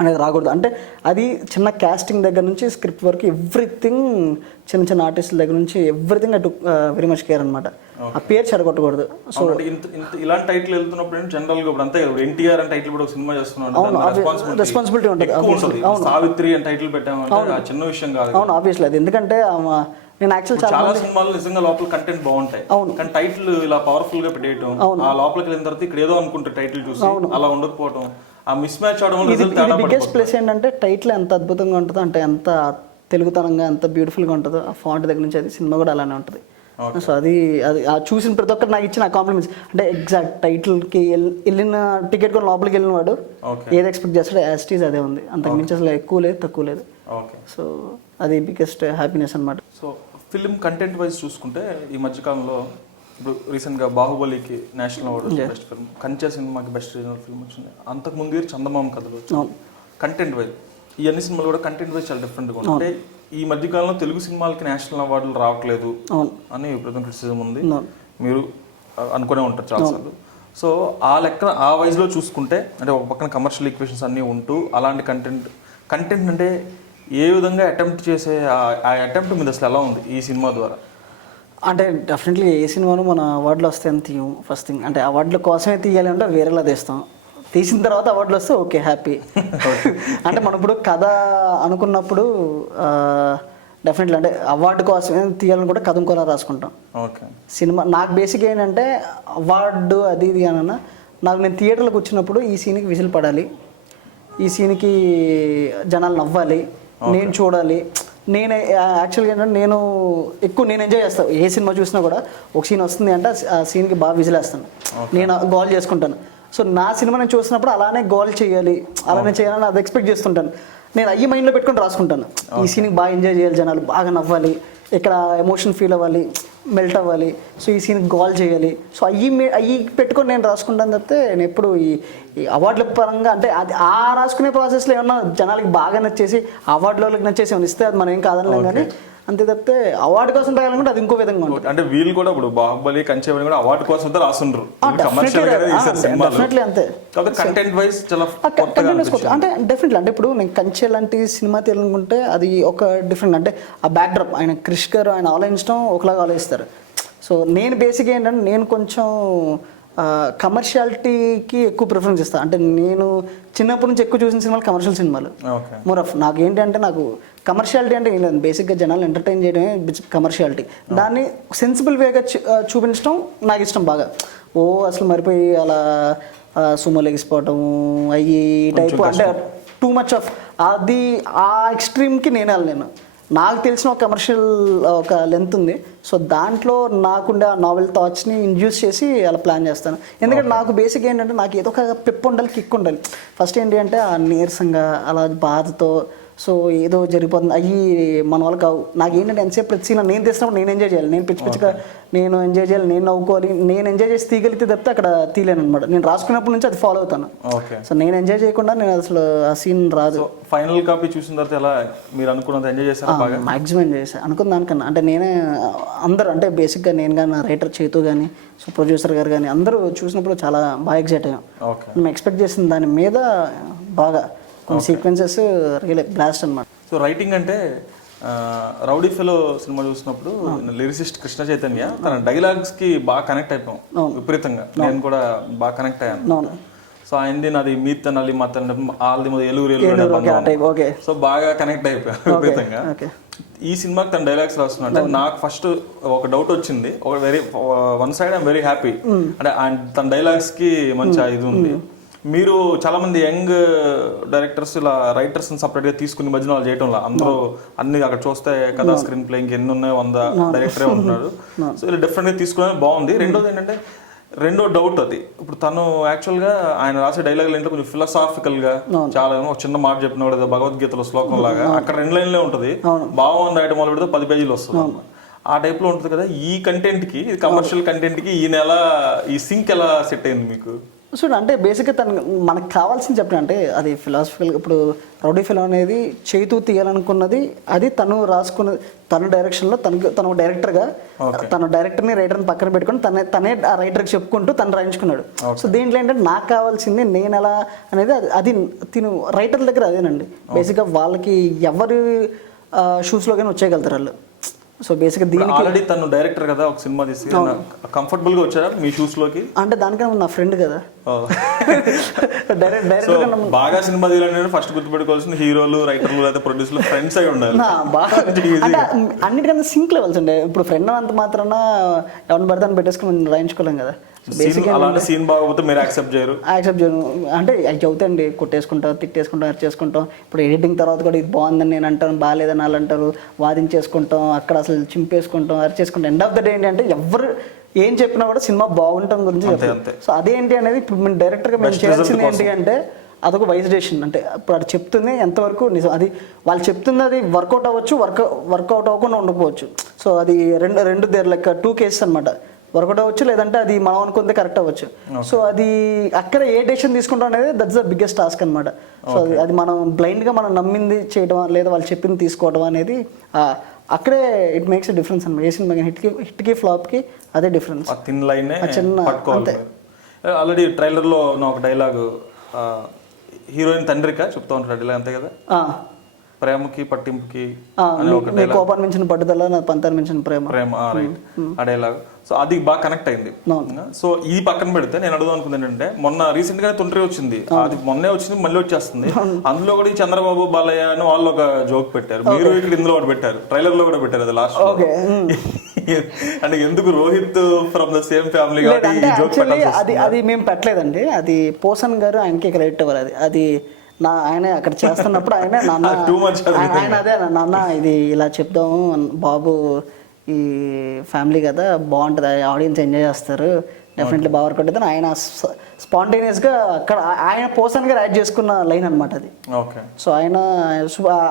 అనేది రాకూడదు. అంటే అది చిన్న క్యాస్టింగ్ దగ్గర నుంచి స్క్రిప్ట్ వరకు ఎవ్రీథింగ్, చిన్న చిన్న ఆర్టిస్టుల దగ్గర నుంచి everything I took very much care అనమాట. ఆ పేరు చెడగొట్టకూడదు. సో ఇలాంటి టైటిల్ వెళ్తున్నప్పుడు జనరల్ గా ఇప్పుడు అంతే ఎన్టీఆర్ అని టైటిల్ కూడా ఒక సినిమా చేస్తున్నాడు, రెస్పాన్సిబిలిటీ ఉంటుంది. సావిత్రి అని టైటిల్ పెట్టామంటే చిన్న విషయం కాదు. అవును, ఆబ్వియస్లీ అది ఎందుకంటే నేను యాక్చువల్ చాలా సినిమాలు నిజంగా లోపల కంటెంట్ బాగుంటాయి. అవును, కానీ టైటిల్ ఇలా పవర్ఫుల్ గా పెట్టేయటం, ఆ లోపలికి వెళ్ళిన తర్వాత ఇక్కడ ఏదో అనుకుంటారు టైటిల్ చూసి, అలా ఉండకపోవడం, ఆ మిస్ మ్యాచ్ అవడం వల్ల బిగ్గెస్ట్ ప్లస్ ఏంటంటే టైటిల్ ఎంత అద్భుతంగా ఉంటుందో, అంటే ఎంత తెలుగుతనంగా ఎంత బ్యూటిఫుల్గా ఉంటుందో ఆ ఫాంట్ దగ్గర నుంచి అది సినిమా కూడా అలానే ఉంటుంది. సో అది చూసిన ప్రతి ఒక్కరు నాకు ఇచ్చిన కాంప్లిమెంట్స్. అంటే ఎగ్జాక్ట్ టైటిల్కి వెళ్ళిన టికెట్ కూడా లోపలికి వెళ్ళిన వాడు ఏది ఎక్స్పెక్ట్ చేస్తాడో యాజ్ ఇట్ ఈజ్ అదే ఉంది. అంతకు మించి అసలు ఎక్కువ లేదు తక్కువ లేదు. సో అది బిగ్గెస్ట్ హ్యాపీనెస్ అనమాట. సో ఫిల్మ్ కంటెంట్ వైజ్ చూసుకుంటే ఈ మధ్యకాలంలో ఇప్పుడు రీసెంట్గా బాహుబలికి నేషనల్ అవార్డు బెస్ట్ ఫిల్మ్, కంచె సినిమాకి బెస్ట్ రీజనల్ ఫిల్మ్ వచ్చింది. అంతకు ముందు చందమామ కథలు వచ్చింది. కంటెంట్ వైజ్ ఈ అన్ని సినిమాలు కూడా కంటెంట్ వైజ్ చాలా డిఫరెంట్గా ఉంటాయి. అంటే ఈ మధ్యకాలంలో తెలుగు సినిమాలకి నేషనల్ అవార్డులు రావట్లేదు అని విపరీతం క్రిటిసిజం ఉంది, మీరు అనుకునే ఉంటారు చాలాసార్లు. సో ఆ లెక్క ఆ వైజ్లో చూసుకుంటే అంటే ఒక పక్కన కమర్షియల్ ఈక్వేషన్స్ అన్నీ ఉంటూ అలాంటి కంటెంట్ అంటే ఏ విధంగా అటెంప్ట్ చేసే ఆ అటెంప్ట్ మీద అసలు ఎలా ఉంది ఈ సినిమా ద్వారా? అంటే డెఫినెట్లీ ఏ సినిమాను మన అవార్డులు వస్తే అని తీయం ఫస్ట్ థింగ్. అంటే అవార్డుల కోసమే తీయాలి అంటే వేరేలా తీస్తాం, తీసిన తర్వాత అవార్డులు వస్తే ఓకే హ్యాపీ. అంటే మనం ఇప్పుడు కథ అనుకున్నప్పుడు డెఫినెట్లీ అంటే అవార్డు కోసమే తీయాలని కూడా కథ ఇంకోలా రాసుకుంటాం. ఓకే, సినిమా నాకు బేసిక్ ఏంటంటే అవార్డు అది ఇది అనన్నా నాకు నేను థియేటర్లోకి వచ్చినప్పుడు ఈ సీన్కి విజిల్ పడాలి, ఈ సీన్కి జనాలు నవ్వాలి, నేను చూడాలి, నేను యాక్చువల్గా ఏంటంటే నేను ఎంజాయ్ చేస్తాను. ఏ సినిమా చూసినా కూడా ఒక సీన్ వస్తుంది అంటే ఆ సీన్కి బాగా విజిలేస్తాను, నేను గోల్ చేసుకుంటాను. సో నా సినిమా నేను చూసినప్పుడు అలానే గోల్ చేయాలి, అలానే చేయాలని అది ఎక్స్పెక్ట్ చేస్తుంటాను. నేను అయ్యి మైండ్లో పెట్టుకొని రాసుకుంటాను. ఈ సీన్కి బాగా ఎంజాయ్ చేయాలి, జనాలు బాగా నవ్వాలి, ఇక్కడ ఎమోషన్ ఫీల్ అవ్వాలి, మెల్ట్ అవ్వాలి, సో ఈ సీన్కి గోల్ చేయాలి. సో అయ్యి పెట్టుకొని నేను రాసుకుంటాను తప్పితే నేను ఎప్పుడు ఈ అవార్డుల పరంగా అంటే అది ఆ రాసుకునే ప్రాసెస్లో ఏమన్నా జనాలకి బాగా నచ్చేసి అవార్డులోకి నచ్చేసి ఏమైనా ఇస్తే అది మనం ఏం కాదనలేం. కానీ అంతే తప్పితే అవార్డు కోసం రాయాలనుకుంటే అది ఇంకో విధంగా ఉంటుంది. అంటే వీళ్ళు కూడా ఇప్పుడు బాహుబలి, కంచె కూడా అవార్డు కోసం రాసుండ్రు, డెఫినెట్లీ అంతే. కంటెంట్ వైజ్ చాలా అంటే డెఫినెట్లీ అంటే ఇప్పుడు నేను కంచె లాంటి సినిమా తీయాలనుకుంటే అది ఒక డిఫరెంట్ అంటే ఆ బ్యాక్ డ్రాప్ ఆయన క్రిష్ గారు ఆయన ఆలోచించడం ఒకలాగా ఆలోచిస్తారు. సో నేను బేసిక్గా ఏంటంటే నేను కొంచెం కమర్షియాలిటీకి ఎక్కువ ప్రిఫరెన్స్ ఇస్తాను. అంటే నేను చిన్నప్పటి నుంచి ఎక్కువ చూసిన సినిమాలు కమర్షియల్ సినిమాలు. మోర్ ఆఫ్ నాకు ఏంటి అంటే నాకు కమర్షియాలిటీ అంటే ఏం లేదు, బేసిక్గా జనాలు ఎంటర్టైన్ చేయడమే కమర్షియాలిటీ. దాన్ని సెన్సిబుల్ వేగా చూపించడం నాకు ఇష్టం బాగా. అసలు మరిపోయి అలా సుమో లెగిసిపోవటము అయ్యి టైపు అంటే టూ మచ్ ఆఫ్ అది ఆ ఎక్స్ట్రీమ్కి నేను వెళ్ళలేను. నాకు తెలిసిన ఒక కమర్షియల్ ఒక లెంత్ ఉంది. సో దాంట్లో నాకుండే ఆ నావెల్ థాట్స్ని ఇండ్యూస్ చేసి అలా ప్లాన్ చేస్తాను. ఎందుకంటే నాకు బేసిక్ ఏంటంటే నాకు ఏదో ఒక పెప్ ఉండాలి, కిక్ ఉండాలి. ఫస్ట్ ఏంటి అంటే ఆ నీరసంగా అలా బాధతో సో ఏదో జరిగిపోతుంది అయ్యి మన వాళ్ళు కావు. నాకు ఏంటంటే ఎంతసేపు ప్రతి సీన్ నేను తీసినప్పుడు నేను ఎంజాయ్ చేయాలి, నేను పిచ్చి పిచ్చిగా నేను ఎంజాయ్ చేయాలి, నేను నవ్వుకోవాలి, నేను ఎంజాయ్ చేసి తీయగలిగితే తప్పితే అక్కడ తీయలేను అనమాట. నేను రాసుకున్నప్పటి నుంచి అది ఫాలో అవుతాను. సో నేను ఎంజాయ్ చేయకుండా నేను అసలు ఆ సీన్ రాదు. ఫైనల్ కాపీ చూసిన తర్వాత ఎలా మీరు అనుకున్నది ఎంజాయ్ చేశారా? మ్యాక్సిమం ఎంజాయ్ చేశాను అనుకున్న దానికన్నా. అంటే నేనే అందరూ అంటే బేసిక్గా నేను కానీ నా రైటర్ చేతు కానీ సో ప్రొడ్యూసర్ గారు కానీ అందరూ చూసినప్పుడు చాలా బాగా ఎగ్జైట్ అయ్యాం. మేము ఎక్స్పెక్ట్ చేసిన దాని మీద బాగా కొన్ని సీక్వెన్సెస్ రియల్ బ్లాస్ట్ అనమాట. సో రైటింగ్ అంటే రౌడీ ఫెలో సినిమా చూసినప్పుడు లిరిసిస్ట్ కృష్ణ చైతన్య తన డైలాగ్స్ కి బాగా కనెక్ట్ అయిపోయాం విపరీతంగా. నేను కూడా బాగా కనెక్ట్ అయ్యాను. సో ఆయనది నాది మీ తనాలి మా తన వాళ్ళది ఏలూరు, సో బాగా కనెక్ట్ అయిపోయాను విపరీతంగా. ఈ సినిమాకి తన డైలాగ్స్ రాస్తున్నా అంటే నాకు ఫస్ట్ ఒక డౌట్ వచ్చింది. ఒక one side I'm very happy అంటే తన డైలాగ్స్ కి మంచి ఇది ఉంది. మీరు చాలా మంది యంగ్ డైరెక్టర్స్ ఇలా రైటర్స్ సపరేట్గా తీసుకుని మధ్యన వాళ్ళు చేయటంలో అందరూ అన్ని అక్కడ చూస్తే కథా స్క్రీన్ ప్లే ఇంకెన్ని ఉన్నాయో 100 డైరెక్టరే ఉంటున్నారు. సో ఇలా డిఫరెంట్గా తీసుకునే బాగుంది. రెండోది ఏంటంటే రెండో డౌట్ అది ఇప్పుడు తను యాక్చువల్గా ఆయన రాసే డైలాగులు ఏంటో కొంచెం ఫిలాసాఫికల్గా చాలా ఒక చిన్న మాట చెప్పిన కూడా భగవద్గీతలో శ్లోకం లాగా అక్కడ 2 లైన్లే ఉంటుంది. భావం రాయడం మొదలు పెడితే 10 పేజీలు వస్తుంది. ఆ టైప్లో ఉంటుంది కదా. ఈ కంటెంట్కి ఇది కమర్షియల్ కంటెంట్కి ఈ నెల ఈ సింక్ ఎలా సెట్ అయింది మీకు? సో అంటే బేసిక్గా తను మనకు కావాల్సింది చెప్పిన అంటే అది ఫిలాసఫికల్. ఇప్పుడు రౌడీ ఫిల్మ్ అనేది చేతూ తీయాలనుకున్నది అది తను రాసుకున్నది తన డైరెక్షన్లో తను డైరెక్టర్గా తన డైరెక్టర్ని రైటర్ని పక్కన పెట్టుకుని తనే ఆ రైటర్కి చెప్పుకుంటూ తను రాయించుకున్నాడు. సో దీంట్లో ఏంటంటే నాకు కావాల్సింది నేను ఎలా అనేది అది తిను రైటర్ దగ్గర అదేనండి. బేసిక్గా వాళ్ళకి ఎవరి షూస్లోకైనా వచ్చేయగలుగుతారు వాళ్ళు. సో బేసిక్గా దీనికి ఆల్రెడీ తను డైరెక్టర్ కదా, ఒక సినిమా తీసి కంఫర్టబుల్ గా వచ్చారా మీ షూస్ లోకి? అంటే దానికన్నా నా ఫ్రెండ్ కదా డైరెక్టర్ బాగా సినిమా తీయాలంటే ఫస్ట్ గుర్తుపెట్టుకోవాల్సిన హీరోలు రైటర్లు లేదా ప్రొడ్యూసర్లు ఫ్రెండ్స్ అయి ఉండాలి. అంటే అన్నిటికన్నా సింక్ లెవెల్స్ ఉండే. ఇప్పుడు ఫ్రెండ్ అంత మాత్రాన ఎవరిని పడితే అని పెట్టేసుకుని రాయించుకోలేం కదా. అలాంటి సీన్ బాగోకపోతే మీరు యాక్సెప్ట్ చేయరు? యాక్సెప్ట్ చేయను అంటే అవి అవుతాయండి, కొట్టేసుకుంటాం, తిట్టేసుకుంటాం, అరిచేసుకుంటాం. ఇప్పుడు ఎడిటింగ్ తర్వాత కూడా ఇది బాగుందని నేను అంటాను, బాగాలేదని వాళ్ళు అంటారు, వాదించేసుకుంటాం, అక్కడ అసలు చింపేసుకుంటాం, అరిచేసుకుంటాం. ఎండ్ ఆఫ్ ద డే ఏంటంటే ఎవరు ఏం చెప్పినా కూడా సినిమా బాగుంటాం గురించి చెప్తారు. సో అదేంటి అనేది ఇప్పుడు మేము డైరెక్టర్గా మేము చేయాల్సింది ఏంటి అంటే అదొక వైజ్డేషన్. అంటే ఇప్పుడు అది చెప్తుంది ఎంతవరకు నిజం, అది వాళ్ళు చెప్తుంది అది వర్కౌట్ అవ్వచ్చు, వర్కౌట్ అవ్వకుండా ఉండకపోవచ్చు. సో అది రెండు దేర్ లెక్క 2 కేసెస్ అనమాట. వర్కౌట్ అవ్వచ్చు, లేదంటే అది మనం అనుకుంటే కరెక్ట్ అవ్వచ్చు. సో అది అక్కడ ఏ డెసిషన్ తీసుకుంటాం అనేది దట్స్ ద బిగ్గెస్ట్ టాస్క్ అనమాట. సో అది మనం బ్లైండ్గా మనం నమ్మింది చేయడం లేదా వాళ్ళు చెప్పింది తీసుకోవడం అనేది అక్కడే ఇట్ మేక్స్ ఎ డిఫరెన్స్ అనమాట. ఏ సినిమా హిట్కి ఫ్లాప్కి అదే డిఫరెన్స్. చిన్న అంతే. ఆల్రెడీ ట్రైలర్లో ఒక డైలాగ్ హీరోయిన్ తండ్రికా చెప్తా ఉంటాడు డైలాగ్, అంతే కదా? ప్రేమకి పట్టింపుకి కోపాన్ని మించిన పట్టుదల, నా పంతాన్ని మించిన ప్రేమ రైట్ ఆ డైలాగ్. సో అది బాగా కనెక్ట్ అయింది. సో ఇది పక్కన పెడితే నేను అడుగుదాం అనుకుంది ఏంటంటే మొన్న రీసెంట్ గానే తుండ్రి వచ్చింది, అది మొన్నే వచ్చింది మళ్ళీ వచ్చేస్తుంది. అందులో కూడా చంద్రబాబు బాలయ్య అని వాళ్ళు ఒక జోక్ పెట్టారు, మీరు ఇక్కడ ఇందులో ఒకటి పెట్టారు, ట్రైలర్ లో కూడా పెట్టారు అది లాస్ట్. అంటే ఎందుకు Rohit from the same family అది మేము పెట్టలేదండి. అది పోసన్ గారు ఆయనకి క్రెడిట్ ఇవ్వాలి. అది ఆయన అక్కడ చేస్తున్నప్పుడు ఆయన నాన్న ఆయన అదే నాన్న ఇది ఇలా చెప్దాము బాబు ఈ ఫ్యామిలీ కదా బాగుంటుంది ఆడియన్స్ ఎంజాయ్ చేస్తారు డెఫినెట్లీ బాగా వర్క్ అవుతుంది ఆయన స్పాంటేనియస్గా అక్కడ ఆయన పర్సన్గా యాడ్ చేసుకున్న లైన్ అనమాట అది. ఓకే. సో ఆయన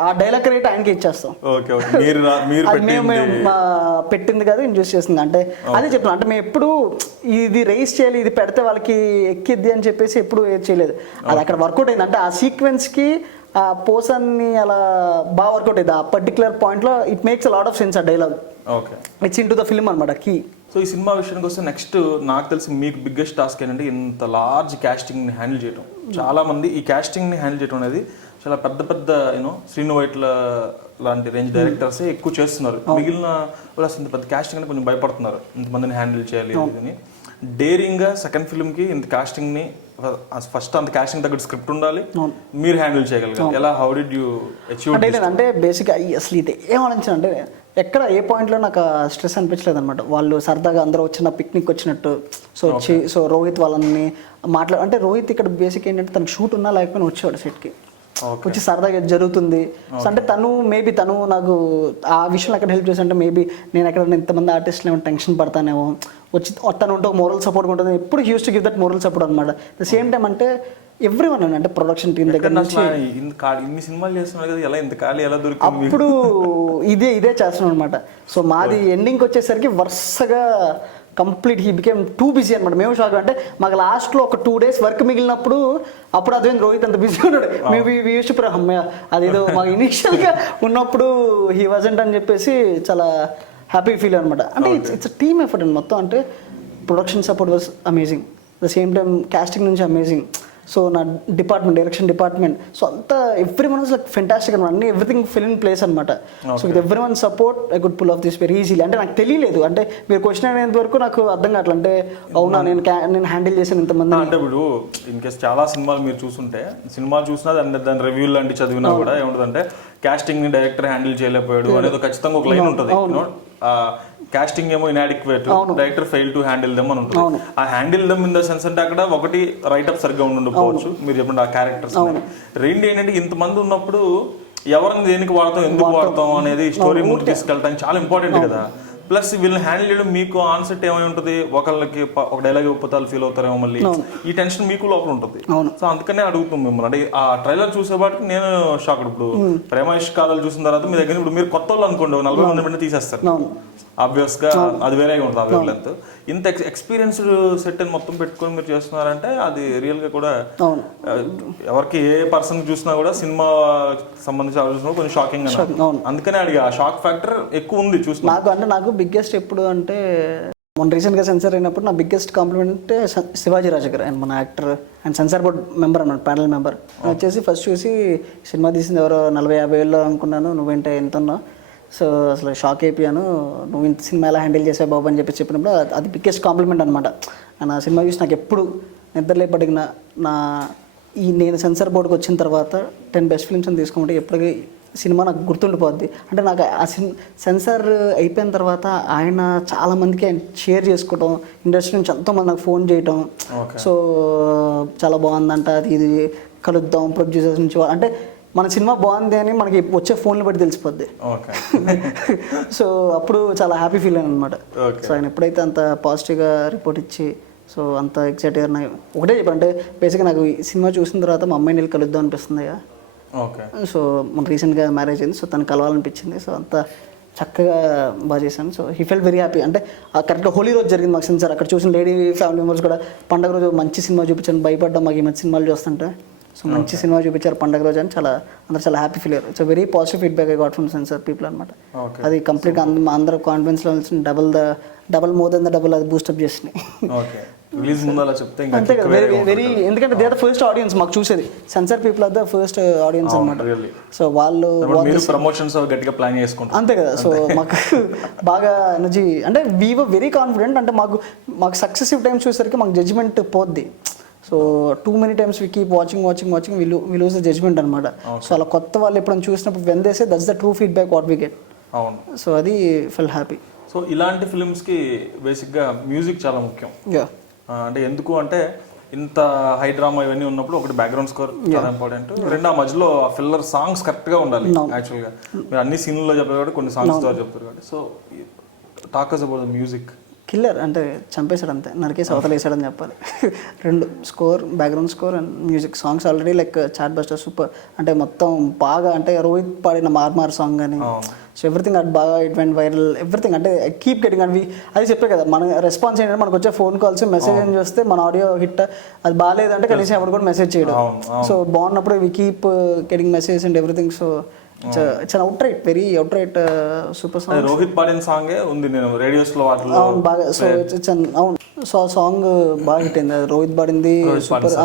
ఆ డైలాగ్ రేట్ ఆయనకి ఇచ్చేస్తాం. అది మేము పెట్టింది కదా ఇంజూస్ చేస్తుంది అంటే అదే చెప్తున్నాం. అంటే మేము ఎప్పుడు ఇది రైస్ చేయాలి ఇది పెడితే వాళ్ళకి ఎక్కిద్ది అని చెప్పేసి ఎప్పుడు ఏది చేయలేదు. అది అక్కడ వర్కౌట్ అయింది అంటే ఆ సీక్వెన్స్కి ఆ పర్సన్ని అలా బాగా వర్కౌట్ అయింది. ఆ పర్టికులర్ పాయింట్లో it makes a lot of sense ఆ dialogue. Okay. It's in to the film అనమాట కీ. సో ఈ సినిమా విషయానికి వస్తే నెక్స్ట్ నాకు తెలిసి మీకు బిగ్గెస్ట్ టాస్క్ ఏంటంటే ఇంత లార్జ్ క్యాస్టింగ్ని హ్యాండిల్ చేయడం. చాలా మంది ఈ క్యాస్టింగ్ని హ్యాండిల్ చేయడం అనేది చాలా పెద్ద పెద్ద శ్రీను వైట్ల లాంటి రేంజ్ డైరెక్టర్సే ఎక్కువ చేస్తున్నారు. మిగిలిన వాళ్ళు అసలు ఇంత పెద్ద క్యాస్టింగ్ అని కొంచెం భయపడుతున్నారు, ఇంతమందిని హ్యాండిల్ చేయాలి అని. డేరింగ్గా సెకండ్ ఫిల్మ్కి ఇంత కాస్టింగ్ని ఫస్ట్ అంత కాస్టింగ్ తగ్గట్టు స్క్రిప్ట్ ఉండాలి, మీరు హ్యాండిల్ చేయగలిగారు. ఎలా హౌ డిడ్ యూ అచీవ్? అంటే బేసిక్గా అసలు ఇది ఏం ఆలోచించాను అంటే ఎక్కడ ఏ పాయింట్లో నాకు స్ట్రెస్ అనిపించలేదు అనమాట. వాళ్ళు సరదాగా అందరూ వచ్చిన పిక్నిక్ వచ్చినట్టు సో రోహిత్ వాళ్ళని అంటే రోహిత్ ఇక్కడ బేసిక్ ఏంటంటే తనకు షూట్ ఉన్నా లేకపోయినా వచ్చేవాడు సెట్కి వచ్చి సరదాగా జరుగుతుంది. సో అంటే మేబీ తను నాకు ఆ విషయంలో అక్కడ హెల్ప్ చేసి అంటే మేబీ నేను ఎక్కడ ఇంతమంది ఆర్టిస్టులు ఏమో టెన్షన్ పడతానేమో వచ్చి తను ఉంటే మోరల్ సపోర్ట్ ఉంటుంది. ఎప్పుడు hues to give that moral support అనమాట. ద సేమ్ టైం అంటే ఎవ్రీవన్ అంటే ప్రొడక్షన్ టీం దగ్గర నుంచి ఇన్ని సినిమాలు చేస్తున్నారు కదా, ఎలా ఇంత ఖాళీ ఎలా దొరికింది? అప్పుడు ఇదే చేస్తున్నాం అనమాట. సో మాది ఎండింగ్కి వచ్చేసరికి వరుసగా complete he became too busy అనమాట. మేము షాక్ అంటే మాకు లాస్ట్లో ఒక 2 days వర్క్ మిగిలినప్పుడు అప్పుడు అదే రోహిత్ అంత బిజీ ఉన్నాడు. మేము యూస్ అమ్మయ్య అదేదో మాకు ఇనిషియల్గా ఉన్నప్పుడు హీ వాజంట్ అని చెప్పేసి చాలా హ్యాపీ ఫీల్ అనమాట. అంటే ఇట్స్ టీమ్ ఎఫర్ట్ అండి మొత్తం. అంటే production support was amazing, the same time casting నుంచి అమేజింగ్. సో నా డైరెక్షన్ డిపార్ట్మెంట్ సో అంతా ఎవ్రీవన్ వాజ్ లైక్ ఫెంటాస్టిక్ అనమాట. అన్ని ఎవ్రీథింగ్ ఫిల్ ఇన్ ప్లేస్ అనమాట. So with everyone support I could pull off this very easily. అంటే నాకు తెలియలేదు, అంటే మీరు క్వశ్చన్ అయినంత వరకు నాకు అర్థం కావట్లేదు. అంటే అవునా నేను హ్యాండిల్ చేశాను ఇంతమంది అంటే ఇప్పుడు ఇన్ కేస్ చాలా సినిమాలు మీరు చూసుంటే సినిమా చూసినా దాని రివ్యూలు లాంటి చదివినా కూడా ఏముంటుందంటే కాస్టింగ్ ని డైరెక్టర్ హ్యాండిల్ చేయలేకపోయాడు అనేది ఖచ్చితంగా ఒక లైన్ ఉంటుంది. కాస్టింగ్ ఏమో inadequate, director fail to handle them అని ఉంటుంది. ఆ handle them in the sense అంటే అక్కడ ఒకటి రైటప్ సరిగ్గా ఉండకపోవచ్చు, మీరు చెప్పండి ఆ క్యారెక్టర్స్. రెండు ఏంటంటే ఇంతమంది ఉన్నప్పుడు ఎవరిని దేనికి వాడతాం ఎందుకు వాడతాం అనేది స్టోరీ ముందు తీసుకెళ్ళడానికి చాలా ఇంపార్టెంట్ కదా. ప్లస్ వీళ్ళని హ్యాండిల్ చేయడం మీకు ఆన్సెట్ ఏమై ఉంటుంది, ఒకళ్ళకి ఒక డైలాగ్ ఇవ్వకపోతే వాళ్ళు ఫీల్ అవుతారేమో మళ్ళీ, ఈ టెన్షన్ మీకు లోపల ఉంటుంది. సో అందుకనే అడుగుతాం మిమ్మల్ని. అంటే ఆ ట్రైలర్ చూసేపాటికి నేను షాక్. ఇప్పుడు ప్రేమ ఇష్కాలు చూసిన తర్వాత మీ దగ్గర ఇప్పుడు మీరు కొత్త వాళ్ళు అనుకోండి 40 మంది వెంటనే తీసేస్తారు, ఆబ్వియస్ గా అది వేరేగా ఉంటుంది. ఆ వేవ్ లెంత్ ఇంత ఎక్స్పీరియన్స్డ్ సెట్ అని మొత్తం పెట్టుకొని మీరు చేస్తున్నారంటే అది రియల్ గా కూడా ఎవరికి ఏ పర్సన్ చూసినా కూడా సినిమా సంబంధించి ఆలోచన కొంచెం షాకింగ్ అని. అందుకనే అడిగా ఆ షాక్ ఫ్యాక్టర్ ఎక్కువ ఉంది చూస్తున్నా. నాకు బిగ్గెస్ట్ ఎప్పుడు అంటే మొన్న రీసెంట్గా సెన్సార్ అయినప్పుడు నా బిగ్గెస్ట్ కాంప్లిమెంట్ అంటే శివాజీ రాజగారు, ఆయన మన యాక్టర్, ఆయన సెన్సార్ బోర్డ్ మెంబర్ అన్నమాట, ప్యానల్ మెంబర్. వచ్చేసి ఫస్ట్ చూసి సినిమా తీసింది ఎవరో 40-50 ఏళ్ళు అనుకున్నాను, నువ్వేంటే ఎంత ఉన్నావు, సో అసలు షాక్ అయిపోయాను, నువ్వు ఇంత సినిమా ఎలా హ్యాండిల్ చేసావు బాబు అని చెప్పినప్పుడు అది బిగ్గెస్ట్ కాంప్లిమెంట్ అనమాట. నా సినిమా చూసి నాకు ఎప్పుడు నిద్రలేపడిగిన నేను సెన్సార్ బోర్డుకి వచ్చిన తర్వాత 10 బెస్ట్ ఫిల్మ్స్ అని తీసుకుంటే ఎప్పటికీ సినిమా నాకు గుర్తుండిపోద్ది. అంటే నాకు ఆ సెన్సార్ అయిపోయిన తర్వాత ఆయన చాలామందికి ఆయన షేర్ చేసుకోవటం, ఇండస్ట్రీ నుంచి ఎంతోమంది నాకు ఫోన్ చేయటం, సో చాలా బాగుందంట అది ఇది కలుద్దాం ప్రొడ్యూసర్స్ నుంచి, అంటే మన సినిమా బాగుంది అని మనకి వచ్చే ఫోన్లు బట్టి తెలిసిపోద్ది. సో అప్పుడు చాలా హ్యాపీ ఫీల్ అయ్యాను అనమాట. సో ఆయన ఎప్పుడైతే అంత పాజిటివ్గా రిపోర్ట్ ఇచ్చి సో అంత ఎక్సైట్గా ఒకటే చెప్పంటే బేసిక్గా నాకు ఈ సినిమా చూసిన తర్వాత మా అమ్మాయిని వెళ్ళి కలుద్దాం అనిపిస్తుంది. సో మన రీసెంట్గా మ్యారేజ్ అయింది, సో తను కలవాలనిపించింది. సో అంత చక్కగా బాగా చేశాను. So he fell very happy. అంటే కరెక్ట్గా హోలీ రోజు జరిగింది మాకు సెన్సార్. అక్కడ చూసిన లేడీ ఫ్యామిలీ మెంబర్స్ కూడా పండుగ రోజు మంచి సినిమా చూపించాను, భయపడ్డాం మాకు ఈ మధ్య సినిమాలు చూస్తుంటే. సో మంచి సినిమా చూపించారు పండుగ రోజు అని అందరూ చాలా హ్యాపీ ఫీల్ అయ్యారు. So very positive feedback I got from censor people అనమాట. అది కంప్లీట్గా అందరూ confidence levels double more than the double అది బూస్టప్ చేసినాయి. అంతే కదా, వెరీ ఎందుకంటే they are the first audience మాకు చూసేది, censor people are the first audience అనమాట. సో వాళ్ళు ప్రమోషన్స్ గట్టిగా ప్లాన్ చేసుకుంటారు అంతే కదా. సో మాకు బాగా ఎనర్జీ, అంటే వీ వర్ వెరీ కాన్ఫిడెంట్. అంటే మాకు సక్సెసివ్ టైమ్స్ చూసేసరికి మాకు జడ్జ్మెంట్ పోద్ది. So too many times we keep watching we lose the judgement అనమాట. సో అలా కొత్త వాళ్ళు ఎప్పుడైనా చూసినప్పుడు when they say that's the true feedback what we get. So అది ఫెల్ హ్యాపీ. సో ఇలాంటి ఫిల్మ్స్కి బేసిక్గా మ్యూజిక్ చాలా ముఖ్యం. అంటే ఎందుకు అంటే ఇంత హై డ్రామా ఇవన్నీ ఉన్నప్పుడు ఒకటి బ్యాక్గ్రౌండ్ స్కోర్ చాలా ఇంపార్టెంట్, రెండు ఆ మధ్యలో ఆ ఫిల్లర్ సాంగ్స్ కరెక్ట్ గా ఉండాలి. యాక్చువల్గా మీరు అన్ని సీన్లలో చెప్పారు కాబట్టి కొన్ని సాంగ్స్ ద్వారా చెప్తారు కాబట్టి. So talkers about the music killer అంటే చంపేశాడు అంతే, నరికేసి అవతల వేసాడని చెప్పాలి. రెండు score, background score and music. Songs already like chartbuster super, అంటే మొత్తం బాగా అంటే రోహిత్ పాడిన మార్మార్ సాంగ్ కానీ సో ఎవ్రీథింగ్ అది బాగా ఇట్ వెంట్ వైరల్ ఎవ్రీథింగ్. అంటే కీప్ గెటింగ్ అండ్ అది చెప్పే కదా మన రెస్పాన్స్ ఏంటంటే మనకు వచ్చే ఫోన్ కాల్స్ మెసేజ్ అని చూస్తే మన ఆడియో హిట్, అది బాగాలేదంటే కనీసం ఎవరు కూడా మెసేజ్ చేయడం. సో బాగున్నప్పుడు we keep getting message and everything. So చాలా outright, very outright super song. Rohit పాడిన సాంగే ఉంది నేను రేడియోస్ లో వాటిలో అవును బాగా. సో అవును, సో ఆ సాంగ్ బాగా హిట్ అయింది, రోహిత్ పాడింది super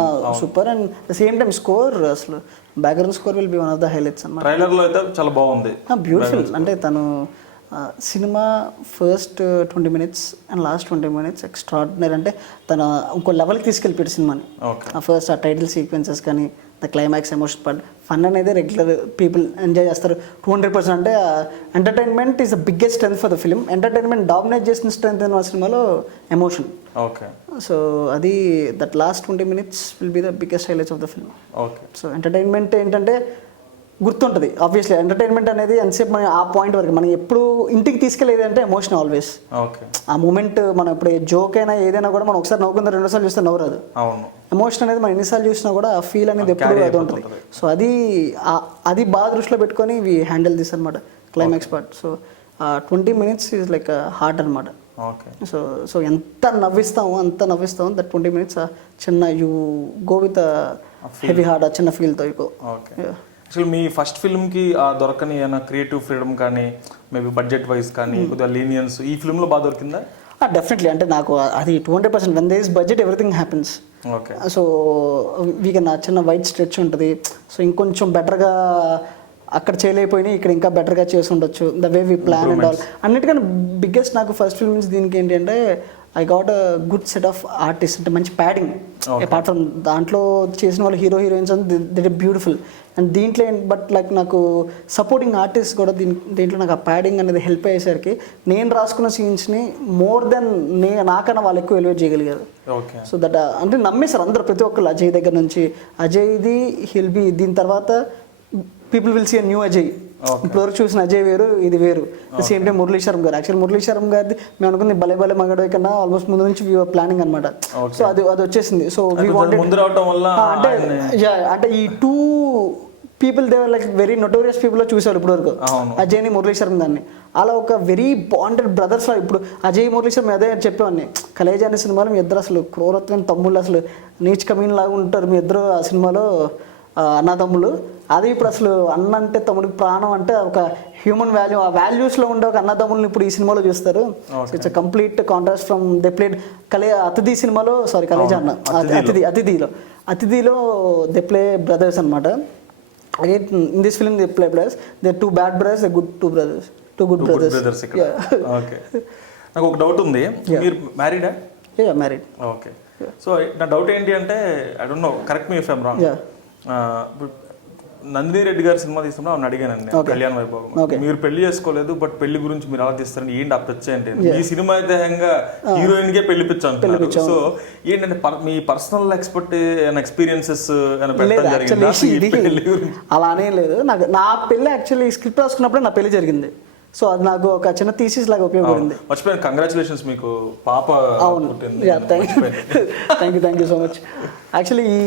super. And same time score, అసలు background score will be one of the highlights అన్నమాట. ట్రైలర్ లో అయితే చాలా బాగుంది, బ్యూటిఫుల్. అంటే తను సినిమా first 20 minutes and last 20 minutes extraordinary. అంటే తన ఇంకో లెవెల్కి తీసుకెళ్ళిపోయాడు సినిమాని. ఆ ఫస్ట్ ఆ టైటిల్ సీక్వెన్సెస్ కానీ the climax emotion part, fun అనేది రెగ్యులర్ పీపుల్ ఎంజాయ్ చేస్తారు 200%. అంటే entertainment is the biggest strength for the film. Entertainment dominate చేసిన స్ట్రెంత్ అయిన సినిమాలో ఎమోషన్. ఓకే, సో అది that last 20 minutes will be the biggest highlights of the film. Okay. So entertainment ఏంటంటే గుర్తుంటుంది obviously. Entertainment అనేది ఎంతసేపు మనం ఆ పాయింట్ వరకు, మనం ఎప్పుడు ఇంటికి తీసుకెళ్ళేది అంటే ఎమోషన్ ఆల్వేస్. ఓకే. ఆ మూమెంట్ మనం ఇప్పుడు జోక్ అయినా ఏదైనా కూడా మనం ఒకసారి నవ్వుకుందా, రెండోసార్లు చూస్తే నవ్వురాదు. అవును. ఎమోషన్ అనేది మనం ఎన్నిసార్లు చూసినా కూడా ఆ ఫీల్ అనేది ఎప్పుడు అది ఉంటుంది. సో అది బాగా దృష్టిలో పెట్టుకొని ఇవి హ్యాండిల్ దిస్ అనమాట climax part. So 20 minutes is like heart అనమాట. ఓకే. సో ఎంత నవ్విస్తామో అంత నవ్విస్తాము. దట్ 20 minutes చిన్న you go with heavy heart, ఆ చిన్న ఫీల్తో యూ గో. ఓకే. యాక్చువల్లీ మీ ఫస్ట్ ఫిల్మ్కి దొరకని ఏమైనా క్రియేటివ్ ఫ్రీడమ్ కానీ మేబీ బడ్జెట్ వైజ్ కానీ కొద్దిగా లీనియన్స్ ఈ ఫిల్మ్లో బాగా దొరికిందా? డెఫినెట్లీ. అంటే నాకు అది 200% when there is budget everything happens. Okay. So వీకెన్ నా చిన్న వైట్ స్ట్రెచ్ ఉంటుంది. సో ఇంకొంచెం బెటర్గా అక్కడ చేయలేకపోయినాయి, ఇక్కడ ఇంకా బెటర్గా చేసి ఉండొచ్చు. The way we plan and all. అన్నిటికన్నా బిగ్గెస్ట్ నాకు ఫస్ట్ ఫిల్మ్ నుంచి దీనికి ఏంటి అంటే I got a good set of artist. అంటే మంచి ప్యాడింగ్. అపార్ట్ ఫ్రమ్ దాంట్లో చేసిన వాళ్ళు హీరో హీరోయిన్స్ అని దిట్ బ్యూటిఫుల్. అండ్ దీంట్లో బట్ లైక్ నాకు సపోర్టింగ్ ఆర్టిస్ట్ కూడా దీంట్లో నాకు ఆ ప్యాడింగ్ అనేది హెల్ప్ అయ్యేసరికి నేను రాసుకున్న సీన్స్ని మోర్ దెన్ నాకన్నా వాళ్ళు ఎక్కువ ఎలివేట్ చేయగలిగారు. ఓకే. సో దట్ అంటే నమ్మేశారు అందరూ, ప్రతి ఒక్కరు. అజయ్ దగ్గర నుంచి అజయ్ది హిల్ బి, దీని తర్వాత people will see a new Ajay. ఇప్పటివరకు చూసిన అజయ్ వేరు, ఇది వేరు. సేమ్ టైం మురళీశ్వరం గారు. యాక్చువల్ మురళీశ్వరం గారిది మేము అనుకుంది భలే భలే మగడు కన్నా ఆల్మోస్ట్ ముందు నుంచి ప్లానింగ్ అనమాట. సో అది వచ్చేసింది. సో అంటే ఈ 2 people they were like very notorious people లో చూసారు ఇప్పటివరకు అజయ్ని మురళీశ్వరం గారిని. అలా ఒక వెరీ బాండెడ్ బ్రదర్స్. ఇప్పుడు అజయ్ మురళీశ్వరం అదే చెప్పేవాడిని, కలేజా అనే సినిమాలో మీ ఇద్దరు అసలు క్రూరత్వం తమ్ముళ్ళు, అసలు నీచ్ కమీన్ లాగా ఉంటారు మీ ఇద్దరు ఆ సినిమాలో అన్నదమ్ములు. అది ఇప్పుడు అసలు అన్న అంటే తమ్ముడికి ప్రాణం, అంటే ఒక హ్యూమన్ వాల్యూ, ఆ వాల్యూస్లో ఉండే ఒక అన్నదమ్ముల్ని ఇప్పుడు ఈ సినిమాలో చూస్తారు. It's complete contrast from they played అతిథి సినిమాలో, సారీ కలేజా అన్న అతిథిలో దే ప్లే బ్రదర్స్ అనమాట. Again, in this film they play brothers. They're 2 bad brothers, they're good 2 brothers. 2 good brothers. Okay. నాకు ఒక డౌట్ ఉంది, మీరు మ్యారీడా? Yeah, married. ఓకే. సో నా doubt ఏంటి అంటే, I don't know, correct me if I'm wrong. Nandini Reddy గారి cinema తీస్తున్నా ఆవిడ అడిగానండి, కళ్యాణ్ వైభవం. మీరు పెళ్లి చేసుకోలేదు, బట్ పెళ్లి గురించి మీరు అలా తీస్తారని ఏంటి అప్రోచ్ ఏంటి? ఈ సినిమా అయితే హీరోయిన్ కే పెళ్లి పిచ్చాను. సో ఏంటంటే మీ పర్సనల్ ఎక్స్పీరియన్సెస్ అలానే లేదు. నాకు నా పెళ్లి యాక్చువల్లీ స్క్రిప్ట్ రాసుకున్నప్పుడు నా పెళ్లి జరిగింది. సో అది నాకు ఒక చిన్న థీసిస్ లాగా ఉపయోగపడింది. మర్చిపోయాను, కంగ్రాచులేషన్స్, మీకు పాప. అవును, thank you so much. Actually ఈ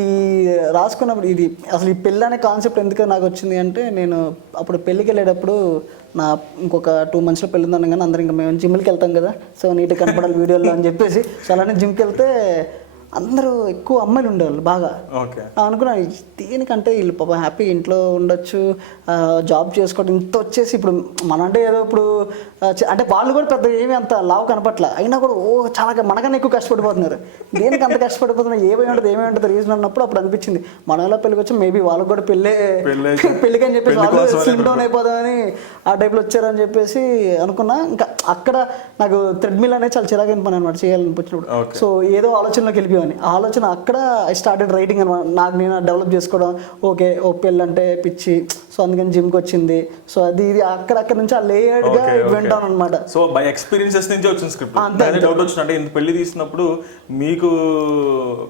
రాసుకున్నప్పుడు ఇది అసలు ఈ పెళ్ళి అనే కాన్సెప్ట్ ఎందుకు నాకు వచ్చింది అంటే, నేను అప్పుడు పెళ్ళికి వెళ్ళేటప్పుడు ఇంకొక 2 monthsలో పెళ్ళి ఉందన్నాను, కానీ అందరూ ఇంకా మేము జిమ్కి వెళ్తాం కదా, సో నీట్గా కనపడాలి వీడియోలో అని చెప్పేసి సో అలానే జిమ్కి వెళ్తే అందరూ ఎక్కువ అమ్మాయిలు ఉండేవాళ్ళు బాగా. అనుకున్నాను దేనికంటే వీళ్ళు పాప హ్యాపీ ఇంట్లో ఉండొచ్చు, జాబ్ చేసుకోవడం, ఇంత వచ్చేసి ఇప్పుడు మన అంటే ఏదో ఇప్పుడు అంటే వాళ్ళు కూడా పెద్ద ఏమి అంత లావు కనపట్ల, అయినా కూడా చాలా మనకన్నా ఎక్కువ కష్టపడిపోతున్నారు. దేనికి అంత కష్టపడిపోతున్నారు, ఏమై ఉంటుంది రీజన్ అన్నప్పుడు అప్పుడు అనిపించింది మన ఎలా పెళ్ళికి వచ్చి మేబీ వాళ్ళకి కూడా పెళ్ళికి అని చెప్పేసి వాళ్ళు స్లిమ్ డౌన్ అయిపోదామని ఆ టైప్లో వచ్చారని చెప్పేసి అనుకున్నా. ఇంకా అక్కడ నాకు థ్రెడ్మిల్ అనేది చాలా చిరాగా పని అనమాట చేయాలనిపించినప్పుడు. సో ఏదో ఆలోచనలోకి వెళ్ళిపోయాను. ఆ ఆలోచన అక్కడ ఐ స్టార్టెడ్ రైటింగ్ అనమాట. నాకు నేను డెవలప్ చేసుకోవడం, ఓకే ఓ పెళ్ళంటే పిచ్చి, సో అందుకని జిమ్కి వచ్చింది, సో అది ఇది అక్కడ నుంచి ఆ లేయర్డ్గా వింటాను అనమాట. సో బై ఎక్స్పీరియన్సెస్ నుంచి వచ్చిన స్క్రిప్ట్. అదే డౌట్ వచ్చినట్టే, ఇంత పెళ్లి తీసినప్పుడు మీకు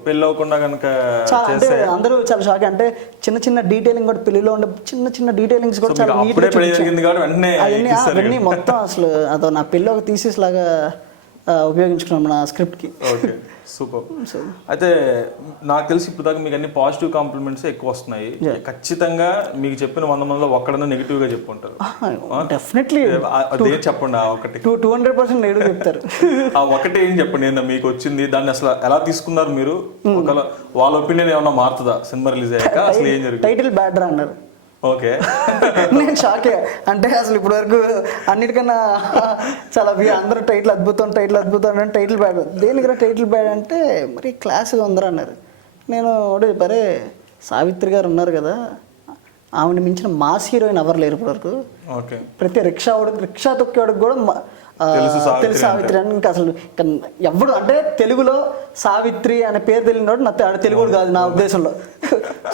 పెళ్ళి అవ్వకుండా కనుక అంటే అందరూ చాలా షాక్. అంటే చిన్న చిన్న డీటెయిలింగ్ కూడా పెళ్లిలో ఉండే చిన్న డీటెయిలింగ్స్ కూడా చాలా అవన్నీ మొత్తం అసలు అదో నా పెళ్ళి ఒక థీసిస్ లాగా ఉపయోగించుకున్నాం నా స్క్రిప్ట్కి. Okay, super. అయితే నాకు తెలిసి ఇప్పుడు దాకా మీకు అన్ని పాజిటివ్ కాంప్లిమెంట్స్ ఎక్కువ వస్తున్నాయి. ఖచ్చితంగా మీకు చెప్పిన 100 మందిలో ఒక్కడన్నా నెగిటివ్ గా చెప్పుంటారు. డెఫినెట్లీ అదే చెప్పండి. ఆ ఒకటి 200% నెగిటివ్ చెప్తారు. ఆ ఒకటి ఏం చెప్పండి, మీకు వచ్చింది, దాన్ని అసలు ఎలా తీసుకున్నారు మీరు? ఒకవేళ వాళ్ళ ఒపీనియన్ ఏమన్నా మారుతుందా సినిమా రిలీజ్ అయ్యాక? అసలు ఏం జరుగుతుంది? టైటిల్ బ్యాడ్ రా అన్నారు. ఓకే, నేను షాకే. అంటే అసలు ఇప్పటి వరకు అన్నిటికన్నా చాలా అందరూ టైటిల్ అద్భుతం అంటే టైటిల్ బ్యాడ్. దేనికన్నా టైటిల్ బ్యాడ్ అంటే మరి క్లాస్గా ఉందరా అన్నారు. నేను ఒకటే చెప్పారే, సావిత్రి గారు ఉన్నారు కదా, ఆవిడ మించిన మాస్ హీరోయిన్ ఎవరు లేరు ఇప్పటి వరకు. ప్రతి రిక్షా తొక్కేవాడికి కూడా తెలుసు సావిత్రి అని. ఇంకా అసలు ఎవడు అంటే తెలుగులో సావిత్రి అనే పేరు తెలియనాడు నా తెలుగు కాదు నా ఉద్దేశంలో.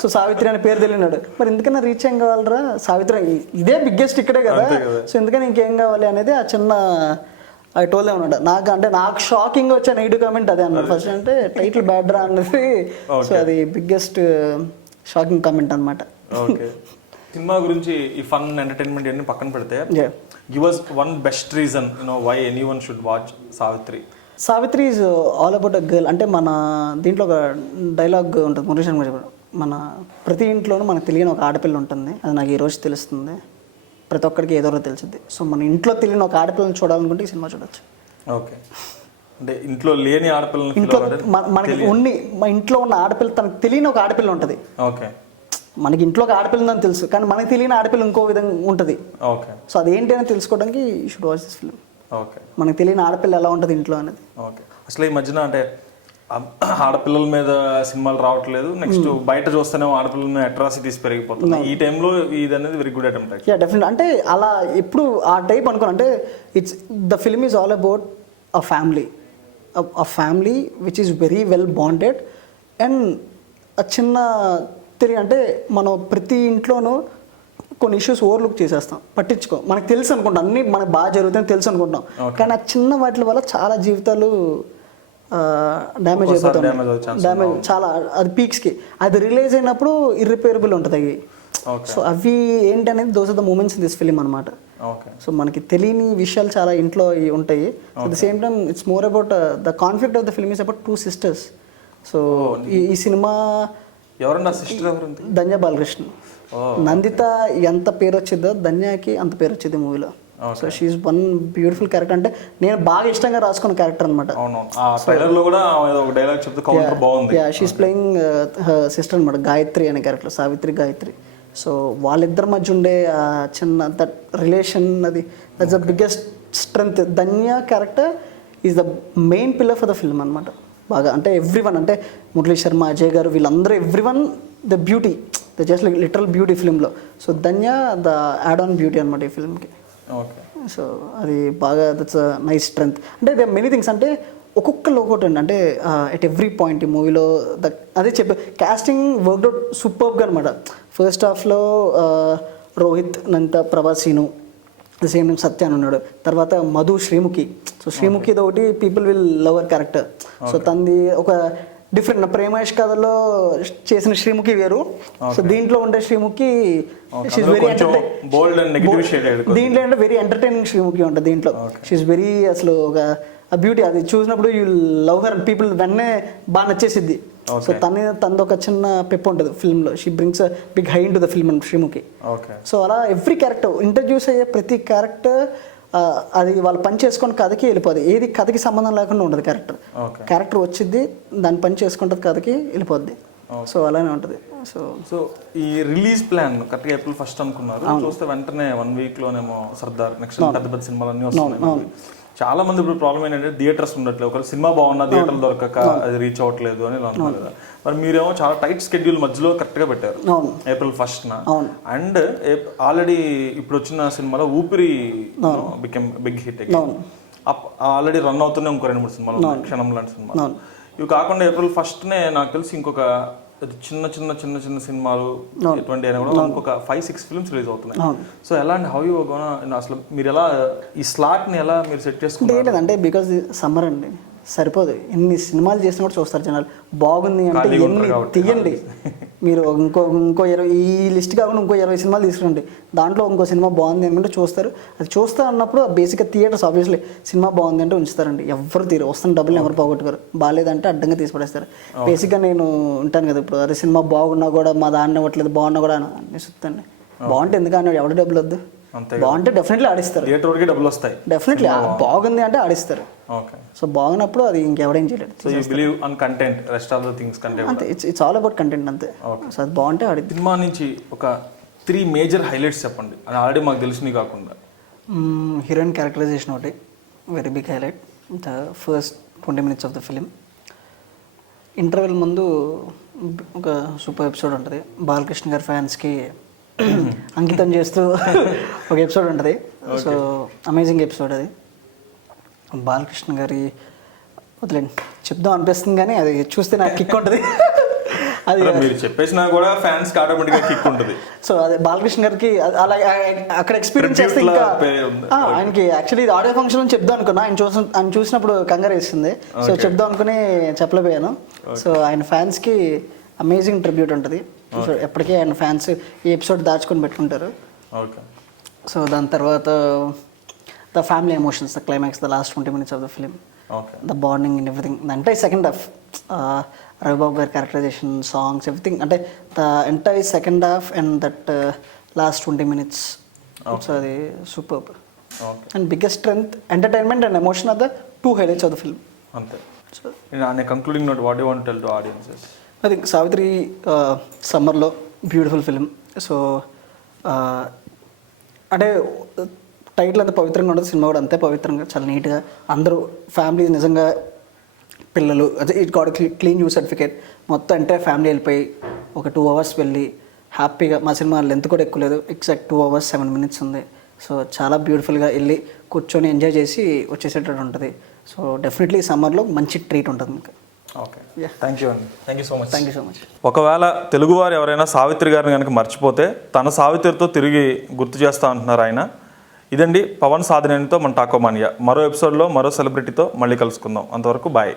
సో సావిత్రి అనే పేరు తెలియనాడు, మరి ఎందుకన్నా రీచ్ ఏం కావాలరా, సావిత్రి ఇదే బిగ్గెస్ట్ ఇక్కడే కదా, సో ఎందుకని ఇంకేం కావాలి అనేది ఆ చిన్న ఐ టోల్ ఉన్నాడు. నాకు షాకింగ్ వచ్చే నెగిటివ్ కామెంట్ అదే అన్నారు ఫస్ట్. అంటే టైటిల్ బ్యాడ్ రా అన్నది. సో అది బిగ్గెస్ట్ షాకింగ్ కామెంట్ అనమాట. సినిమా గురించి ఈ ఫన్ ఎంటర్టైన్మెంట్ అన్ని పక్కన పెడితే, give us one best reason why anyone should watch Savitri. Savitri is all about a girl. అంటే మన దీంట్లో ఒక డైలాగ్ ఉంటుంది, మురళీశర్మ చెప్పారు, మన ప్రతి ఇంట్లోనూ మనకు తెలియని ఒక ఆడపిల్ల ఉంటుంది, అది నాకు ఈరోజు తెలుస్తుంది, ప్రతి ఒక్కరికి ఏదో తెలిసింది. సో మన ఇంట్లో తెలియని ఒక ఆడపిల్లని చూడాలనుకుంటే ఈ సినిమా చూడొచ్చు. ఓకే, అంటే ఇంట్లో లేని ఆడపిల్లని, మనకి మా ఇంట్లో ఉన్న ఆడపిల్ల తనకు తెలియని ఒక ఆడపిల్ల ఉంటుంది. ఓకే, మనకి ఇంట్లో ఒక ఆడపిల్ల ఉందని తెలుసు, కానీ మనకి తెలియని ఆడపిల్ల ఇంకో విధంగా ఉంటుంది. ఓకే, సో అదేంటి అని తెలుసుకోవడానికి you should watch this film. Okay, మనకి తెలియని ఆడపిల్ల ఎలా ఉంటుంది ఇంట్లో అనేది. ఓకే, అసలు ఈ మధ్యన అంటే ఆడపిల్లల మీద సినిమాలు రావట్లేదు, నెక్స్ట్ బయట చూస్తేనే ఆడపిల్లల మీద అట్రాసిటీస్ పెరిగిపోతున్నాయి. ఈ టైంలో ఇది అనేది very good attempt. Yeah definite. అంటే అలా ఎప్పుడు ఆ టైప్ అనుకోను. అంటే it's the film is all about a family which is very well bonded. And ఆ చిన్న అంటే మనం ప్రతి ఇంట్లోనూ కొన్ని ఇష్యూస్ ఓవర్లుక్ చేసేస్తాం, పట్టించుకో, మనకు తెలుసు అనుకుంటాం, అన్నీ మనకు బాగా జరుగుతాయని తెలుసు అనుకుంటాం, కానీ ఆ చిన్న వాటి వల్ల చాలా జీవితాలు డ్యామేజ్ అయిపోతాయి. డ్యామేజ్ చాలా, అది పీక్స్కి అది రిలీజ్ అయినప్పుడు ఇర్రిపేరబుల్ ఉంటుంది అవి. సో అవి ఏంటి అనేది those are the moments in this film అనమాట. సో మనకి తెలియని విషయాలు చాలా ఇంట్లో ఉంటాయి. At the same time it's more about the conflict of the film is about 2 sisters. So ఈ సినిమా ఎవరన్నా సిస్టర్ ఎవరు? ధన్య బాలకృష్ణ. నందిత ఎంత పేరు వచ్చిందో ధన్యకి అంత పేరు వచ్చింది మూవీలో. So she's one beautiful character. అంటే నేను బాగా ఇష్టంగా రాసుకున్న క్యారెక్టర్ అనమాట. షీఈస్ ప్లేయింగ్ సిస్టర్ అనమాట, గాయత్రి అనే క్యారెక్టర్, సావిత్రి గాయత్రి. సో వాళ్ళిద్దరి మధ్య ఉండే చిన్న దట్ రిలేషన్, అది that's the biggest strength. Dhanya character is the main pillar for the film అనమాట. బాగా అంటే ఎవ్రీవన్, అంటే మురళీ శర్మ, అజయ్ గారు, వీళ్ళందరూ everyone the beauty, the just like literal beauty ఫిల్మ్లో. So Dhanya the add on beauty అనమాట ఈ ఫిల్మ్కి. సో అది బాగా దట్స్ నైస్ స్ట్రెంగ్త్. అంటే దే మెనీ థింగ్స్, అంటే ఒక్కొక్కరు ఒకటి అండి. అంటే ఎట్ ఎవ్రీ పాయింట్ ఈ మూవీలో అదే చెప్పే కాస్టింగ్ వర్క్డ్ అవుట్ సూపర్గా అనమాట. ఫస్ట్ హాఫ్లో రోహిత్, నంత, ప్రభాసీను, ద సేమ్ టైం సత్య అని ఉన్నాడు. తర్వాత మధు, శ్రీముఖి. సో శ్రీముఖిది ఒకటి people will love our character. So తనది ఒక డిఫరెంట్, ప్రేమేష్ కథలో చేసిన శ్రీముఖి వేరు. సో దీంట్లో ఉండే శ్రీముఖి షీఈస్ వెరీ దీంట్లో అంటే వెరీ ఎంటర్టైనింగ్ శ్రీముఖి ఉంటుంది దీంట్లో. షీఈస్ వెరీ అసలు ఒక బ్యూటీ. అది చూసినప్పుడు యూ లవ్ హర్, పీపుల్ వెంటనే బాగా నచ్చేసిద్ది. సో తనది ఒక చిన్న పెప్ ఉంటుంది ఫిల్మ్లో. She brings big high in to the film and Sreemukhi. So అలా ఎవ్రీ క్యారెక్టర్, ఇంట్రడ్యూస్ అయ్యే ప్రతి క్యారెక్టర్ అది వాళ్ళు పని చేసుకొని కథకి వెళ్ళిపోద్ది. ఏది కథకి సంబంధం లేకుండా ఉండదు. క్యారెక్టర్ వచ్చింది, దాన్ని పని చేసుకుంటుంది, కథకి వెళ్ళిపోద్ది. సో అలానే ఉంటుంది. సో ఈ రిలీజ్ ప్లాన్ కరెక్ట్గా ఏప్రిల్ 1 అనుకున్నారు, చూస్తే వెంటనే 1 week లోనేమో సర్దార్, నెక్స్ట్ పెద్ద పెద్ద సినిమాలన్నీ వస్తున్నాయి. చాలా మంది ఇప్పుడు ప్రాబ్లం ఏంటంటే థియేటర్స్ ఉండట్లేదు, ఒకవేళ సినిమా బాగున్నా థియేటర్ దొరకక అది రీచ్ అవ్వట్లేదు అని ఇలా అంటున్నారు కదా. మరి మీరేమో చాలా టైట్ స్కెడ్యూల్ మధ్యలో కరెక్ట్గా పెట్టారు April 1st అండ్ ఆల్రెడీ ఇప్పుడు వచ్చిన సినిమాలో Oopiri became big hit. Already run అవుతూనే ఇంకో 2-3 సినిమాలు, క్షణం లాంటి సినిమాలు. ఇవి కాకుండా April 1st నాకు తెలిసి ఇంకొక చిన్న చిన్న చిన్న చిన్న సినిమాలు ఎటువంటి అయినా కూడా ఇంకొక 5-6 ఫిల్మ్స్ రిలీజ్ అవుతున్నాయి. సో ఎలా అండి, హౌ యూ గోనా, అసలు మీరు ఎలా ఈ స్లాట్ని ఎలా మీరు సెట్ చేసుకుంటారు? లేదంటే బికాజ్ సమ్మర్ అండి, సరిపోదు. ఎన్ని సినిమాలు చేసినా కూడా చూస్తారు జనాలు. బాగుంది అంటే ఎన్ని తీయండి మీరు, ఇంకో 20 ఈ లిస్ట్ కాకుండా ఇంకో 20 సినిమాలు తీసుకురండి, దాంట్లో ఇంకో సినిమా బాగుంది అనుకుంటే చూస్తారు. అది చూస్తా అన్నప్పుడు బేసిక్గా థియేటర్స్ ఆబ్వియస్లీ సినిమా బాగుంది అంటే ఉంచుతారండి. ఎవరు తీరు వస్తున్న డబ్బులు ఎవరు పోగొట్టుకోరు, బాగాలేదంటే అడ్డంగా తీసిపడేస్తారు. బేసిక్గా నేను ఉంటాను కదా ఇప్పుడు, అదే సినిమా బాగున్నా కూడా మా దాన్ని ఇవ్వట్లేదు, బాగున్నా కూడా అని చెప్తాను. బాగుంటే ఎందుకన్నా ఎవరి డబ్బులు వద్దు, బాగుంటే డెఫినెట్లీ ఆడిస్తారు, థియేటర్ వరకు డబ్బులు వస్తాయి డెఫినెట్లీ. బాగుంది అంటే ఆడిస్తారు. ఓకే. సో బాగున్నప్పుడు అది ఇంకెవడేం చేయలేదు. So you believe on content, rest of the things content అంతే. ఇట్స్ ఆల్ అబౌట్ కంటెంట్ అంతే. సో అది బాగుంటే ఆడి. సినిమా నుంచి ఒక 3 మేజర్ హైలైట్స్ చెప్పండి, అది ఆల్రెడీ మాకు తెలిసినవి కాకుండా. హీరోయిన్ క్యారెక్టరైజేషన్ ఒకటి very big highlight. The first 20 minutes of the film. Interval ముందు ఒక సూపర్ ఎపిసోడ్ ఉంటుంది, బాలకృష్ణ గారి ఫ్యాన్స్కి అంకితం చేస్తూ ఒక ఎపిసోడ్ ఉంటుంది. సో అమేజింగ్ ఎపిసోడ్ అది. బాలకృష్ణ గారి వదిలేండి, చెప్దాం అనిపిస్తుంది కానీ అది చూస్తే నాకు కిక్ ఉంటుంది. అది మీరు చెప్పేసినా కూడా ఫ్యాన్స్ ఆటోమేటిక్గా కిక్ ఉంటుంది. సో అదే బాలకృష్ణ గారికి అలా అక్కడ ఎక్స్పీరియన్స్ చేస్తే ఇంకా ఆయనకి యాక్చువల్లీ ఇది ఆడియో ఫంక్షన్ చెప్దాం అనుకున్నా, ఆయన చూసినప్పుడు కంగారు వేస్తుంది. సో చెప్దాం అనుకుని చెప్పలేకపోయాను. సో ఆయన ఫ్యాన్స్కి అమేజింగ్ ట్రిబ్యూట్ ఉంటుంది. సో ఎప్పటికీ ఆయన ఫ్యాన్స్ ఈ ఎపిసోడ్ దాచుకొని పెట్టుకుంటారు. సో దాని తర్వాత the family emotions, the climax, the last 20 minutes of the film, the bonding in everything. The entire second half, Ravi Babu గారి క్యారెక్టరైజేషన్, సాంగ్స్, ఎవ్రీథింగ్, అంటే the entire second half and that last 20 minutes. So అది super. And biggest strength, entertainment and emotion are the 2 highlights of the film. అంతే. So concluding note, what you want to tell to audiences? I think Savitri సమ్మర్లో beautiful film. So అంటే title అంత పవిత్రంగా ఉంటుంది, cinema కూడా అంతే పవిత్రంగా, చాలా నీట్గా అందరూ ఫ్యామిలీ, నిజంగా పిల్లలు, అదే it got clean you certificate, మొత్తం అంటే ఫ్యామిలీ వెళ్ళిపోయి ఒక 2 hours వెళ్ళి హ్యాపీగా, మా సినిమా లెంత్ కూడా ఎక్కువ లేదు, ఎగ్జాక్ట్ 2 hours 7 minutes ఉంది. సో చాలా బ్యూటిఫుల్గా వెళ్ళి కూర్చొని ఎంజాయ్ చేసి వచ్చేసేటట్టు ఉంటుంది. సో డెఫినెట్లీ సమ్మర్లో మంచి ట్రీట్ ఉంటుంది మీకు. ఓకే, థ్యాంక్ యూ అండి. Thank you so much. ఒకవేళ తెలుగువారు ఎవరైనా సావిత్రి గారిని కనుక మర్చిపోతే తన సావిత్రితో తిరిగి గుర్తు చేస్తా అంటున్నారు ఆయన. ఇదండి పవన్ సాధినేనితో మన టాకోమానియా. మరో ఎపిసోడ్లో మరో సెలబ్రిటీతో మళ్ళీ కలుసుకుందాం. అంతవరకు బాయ్.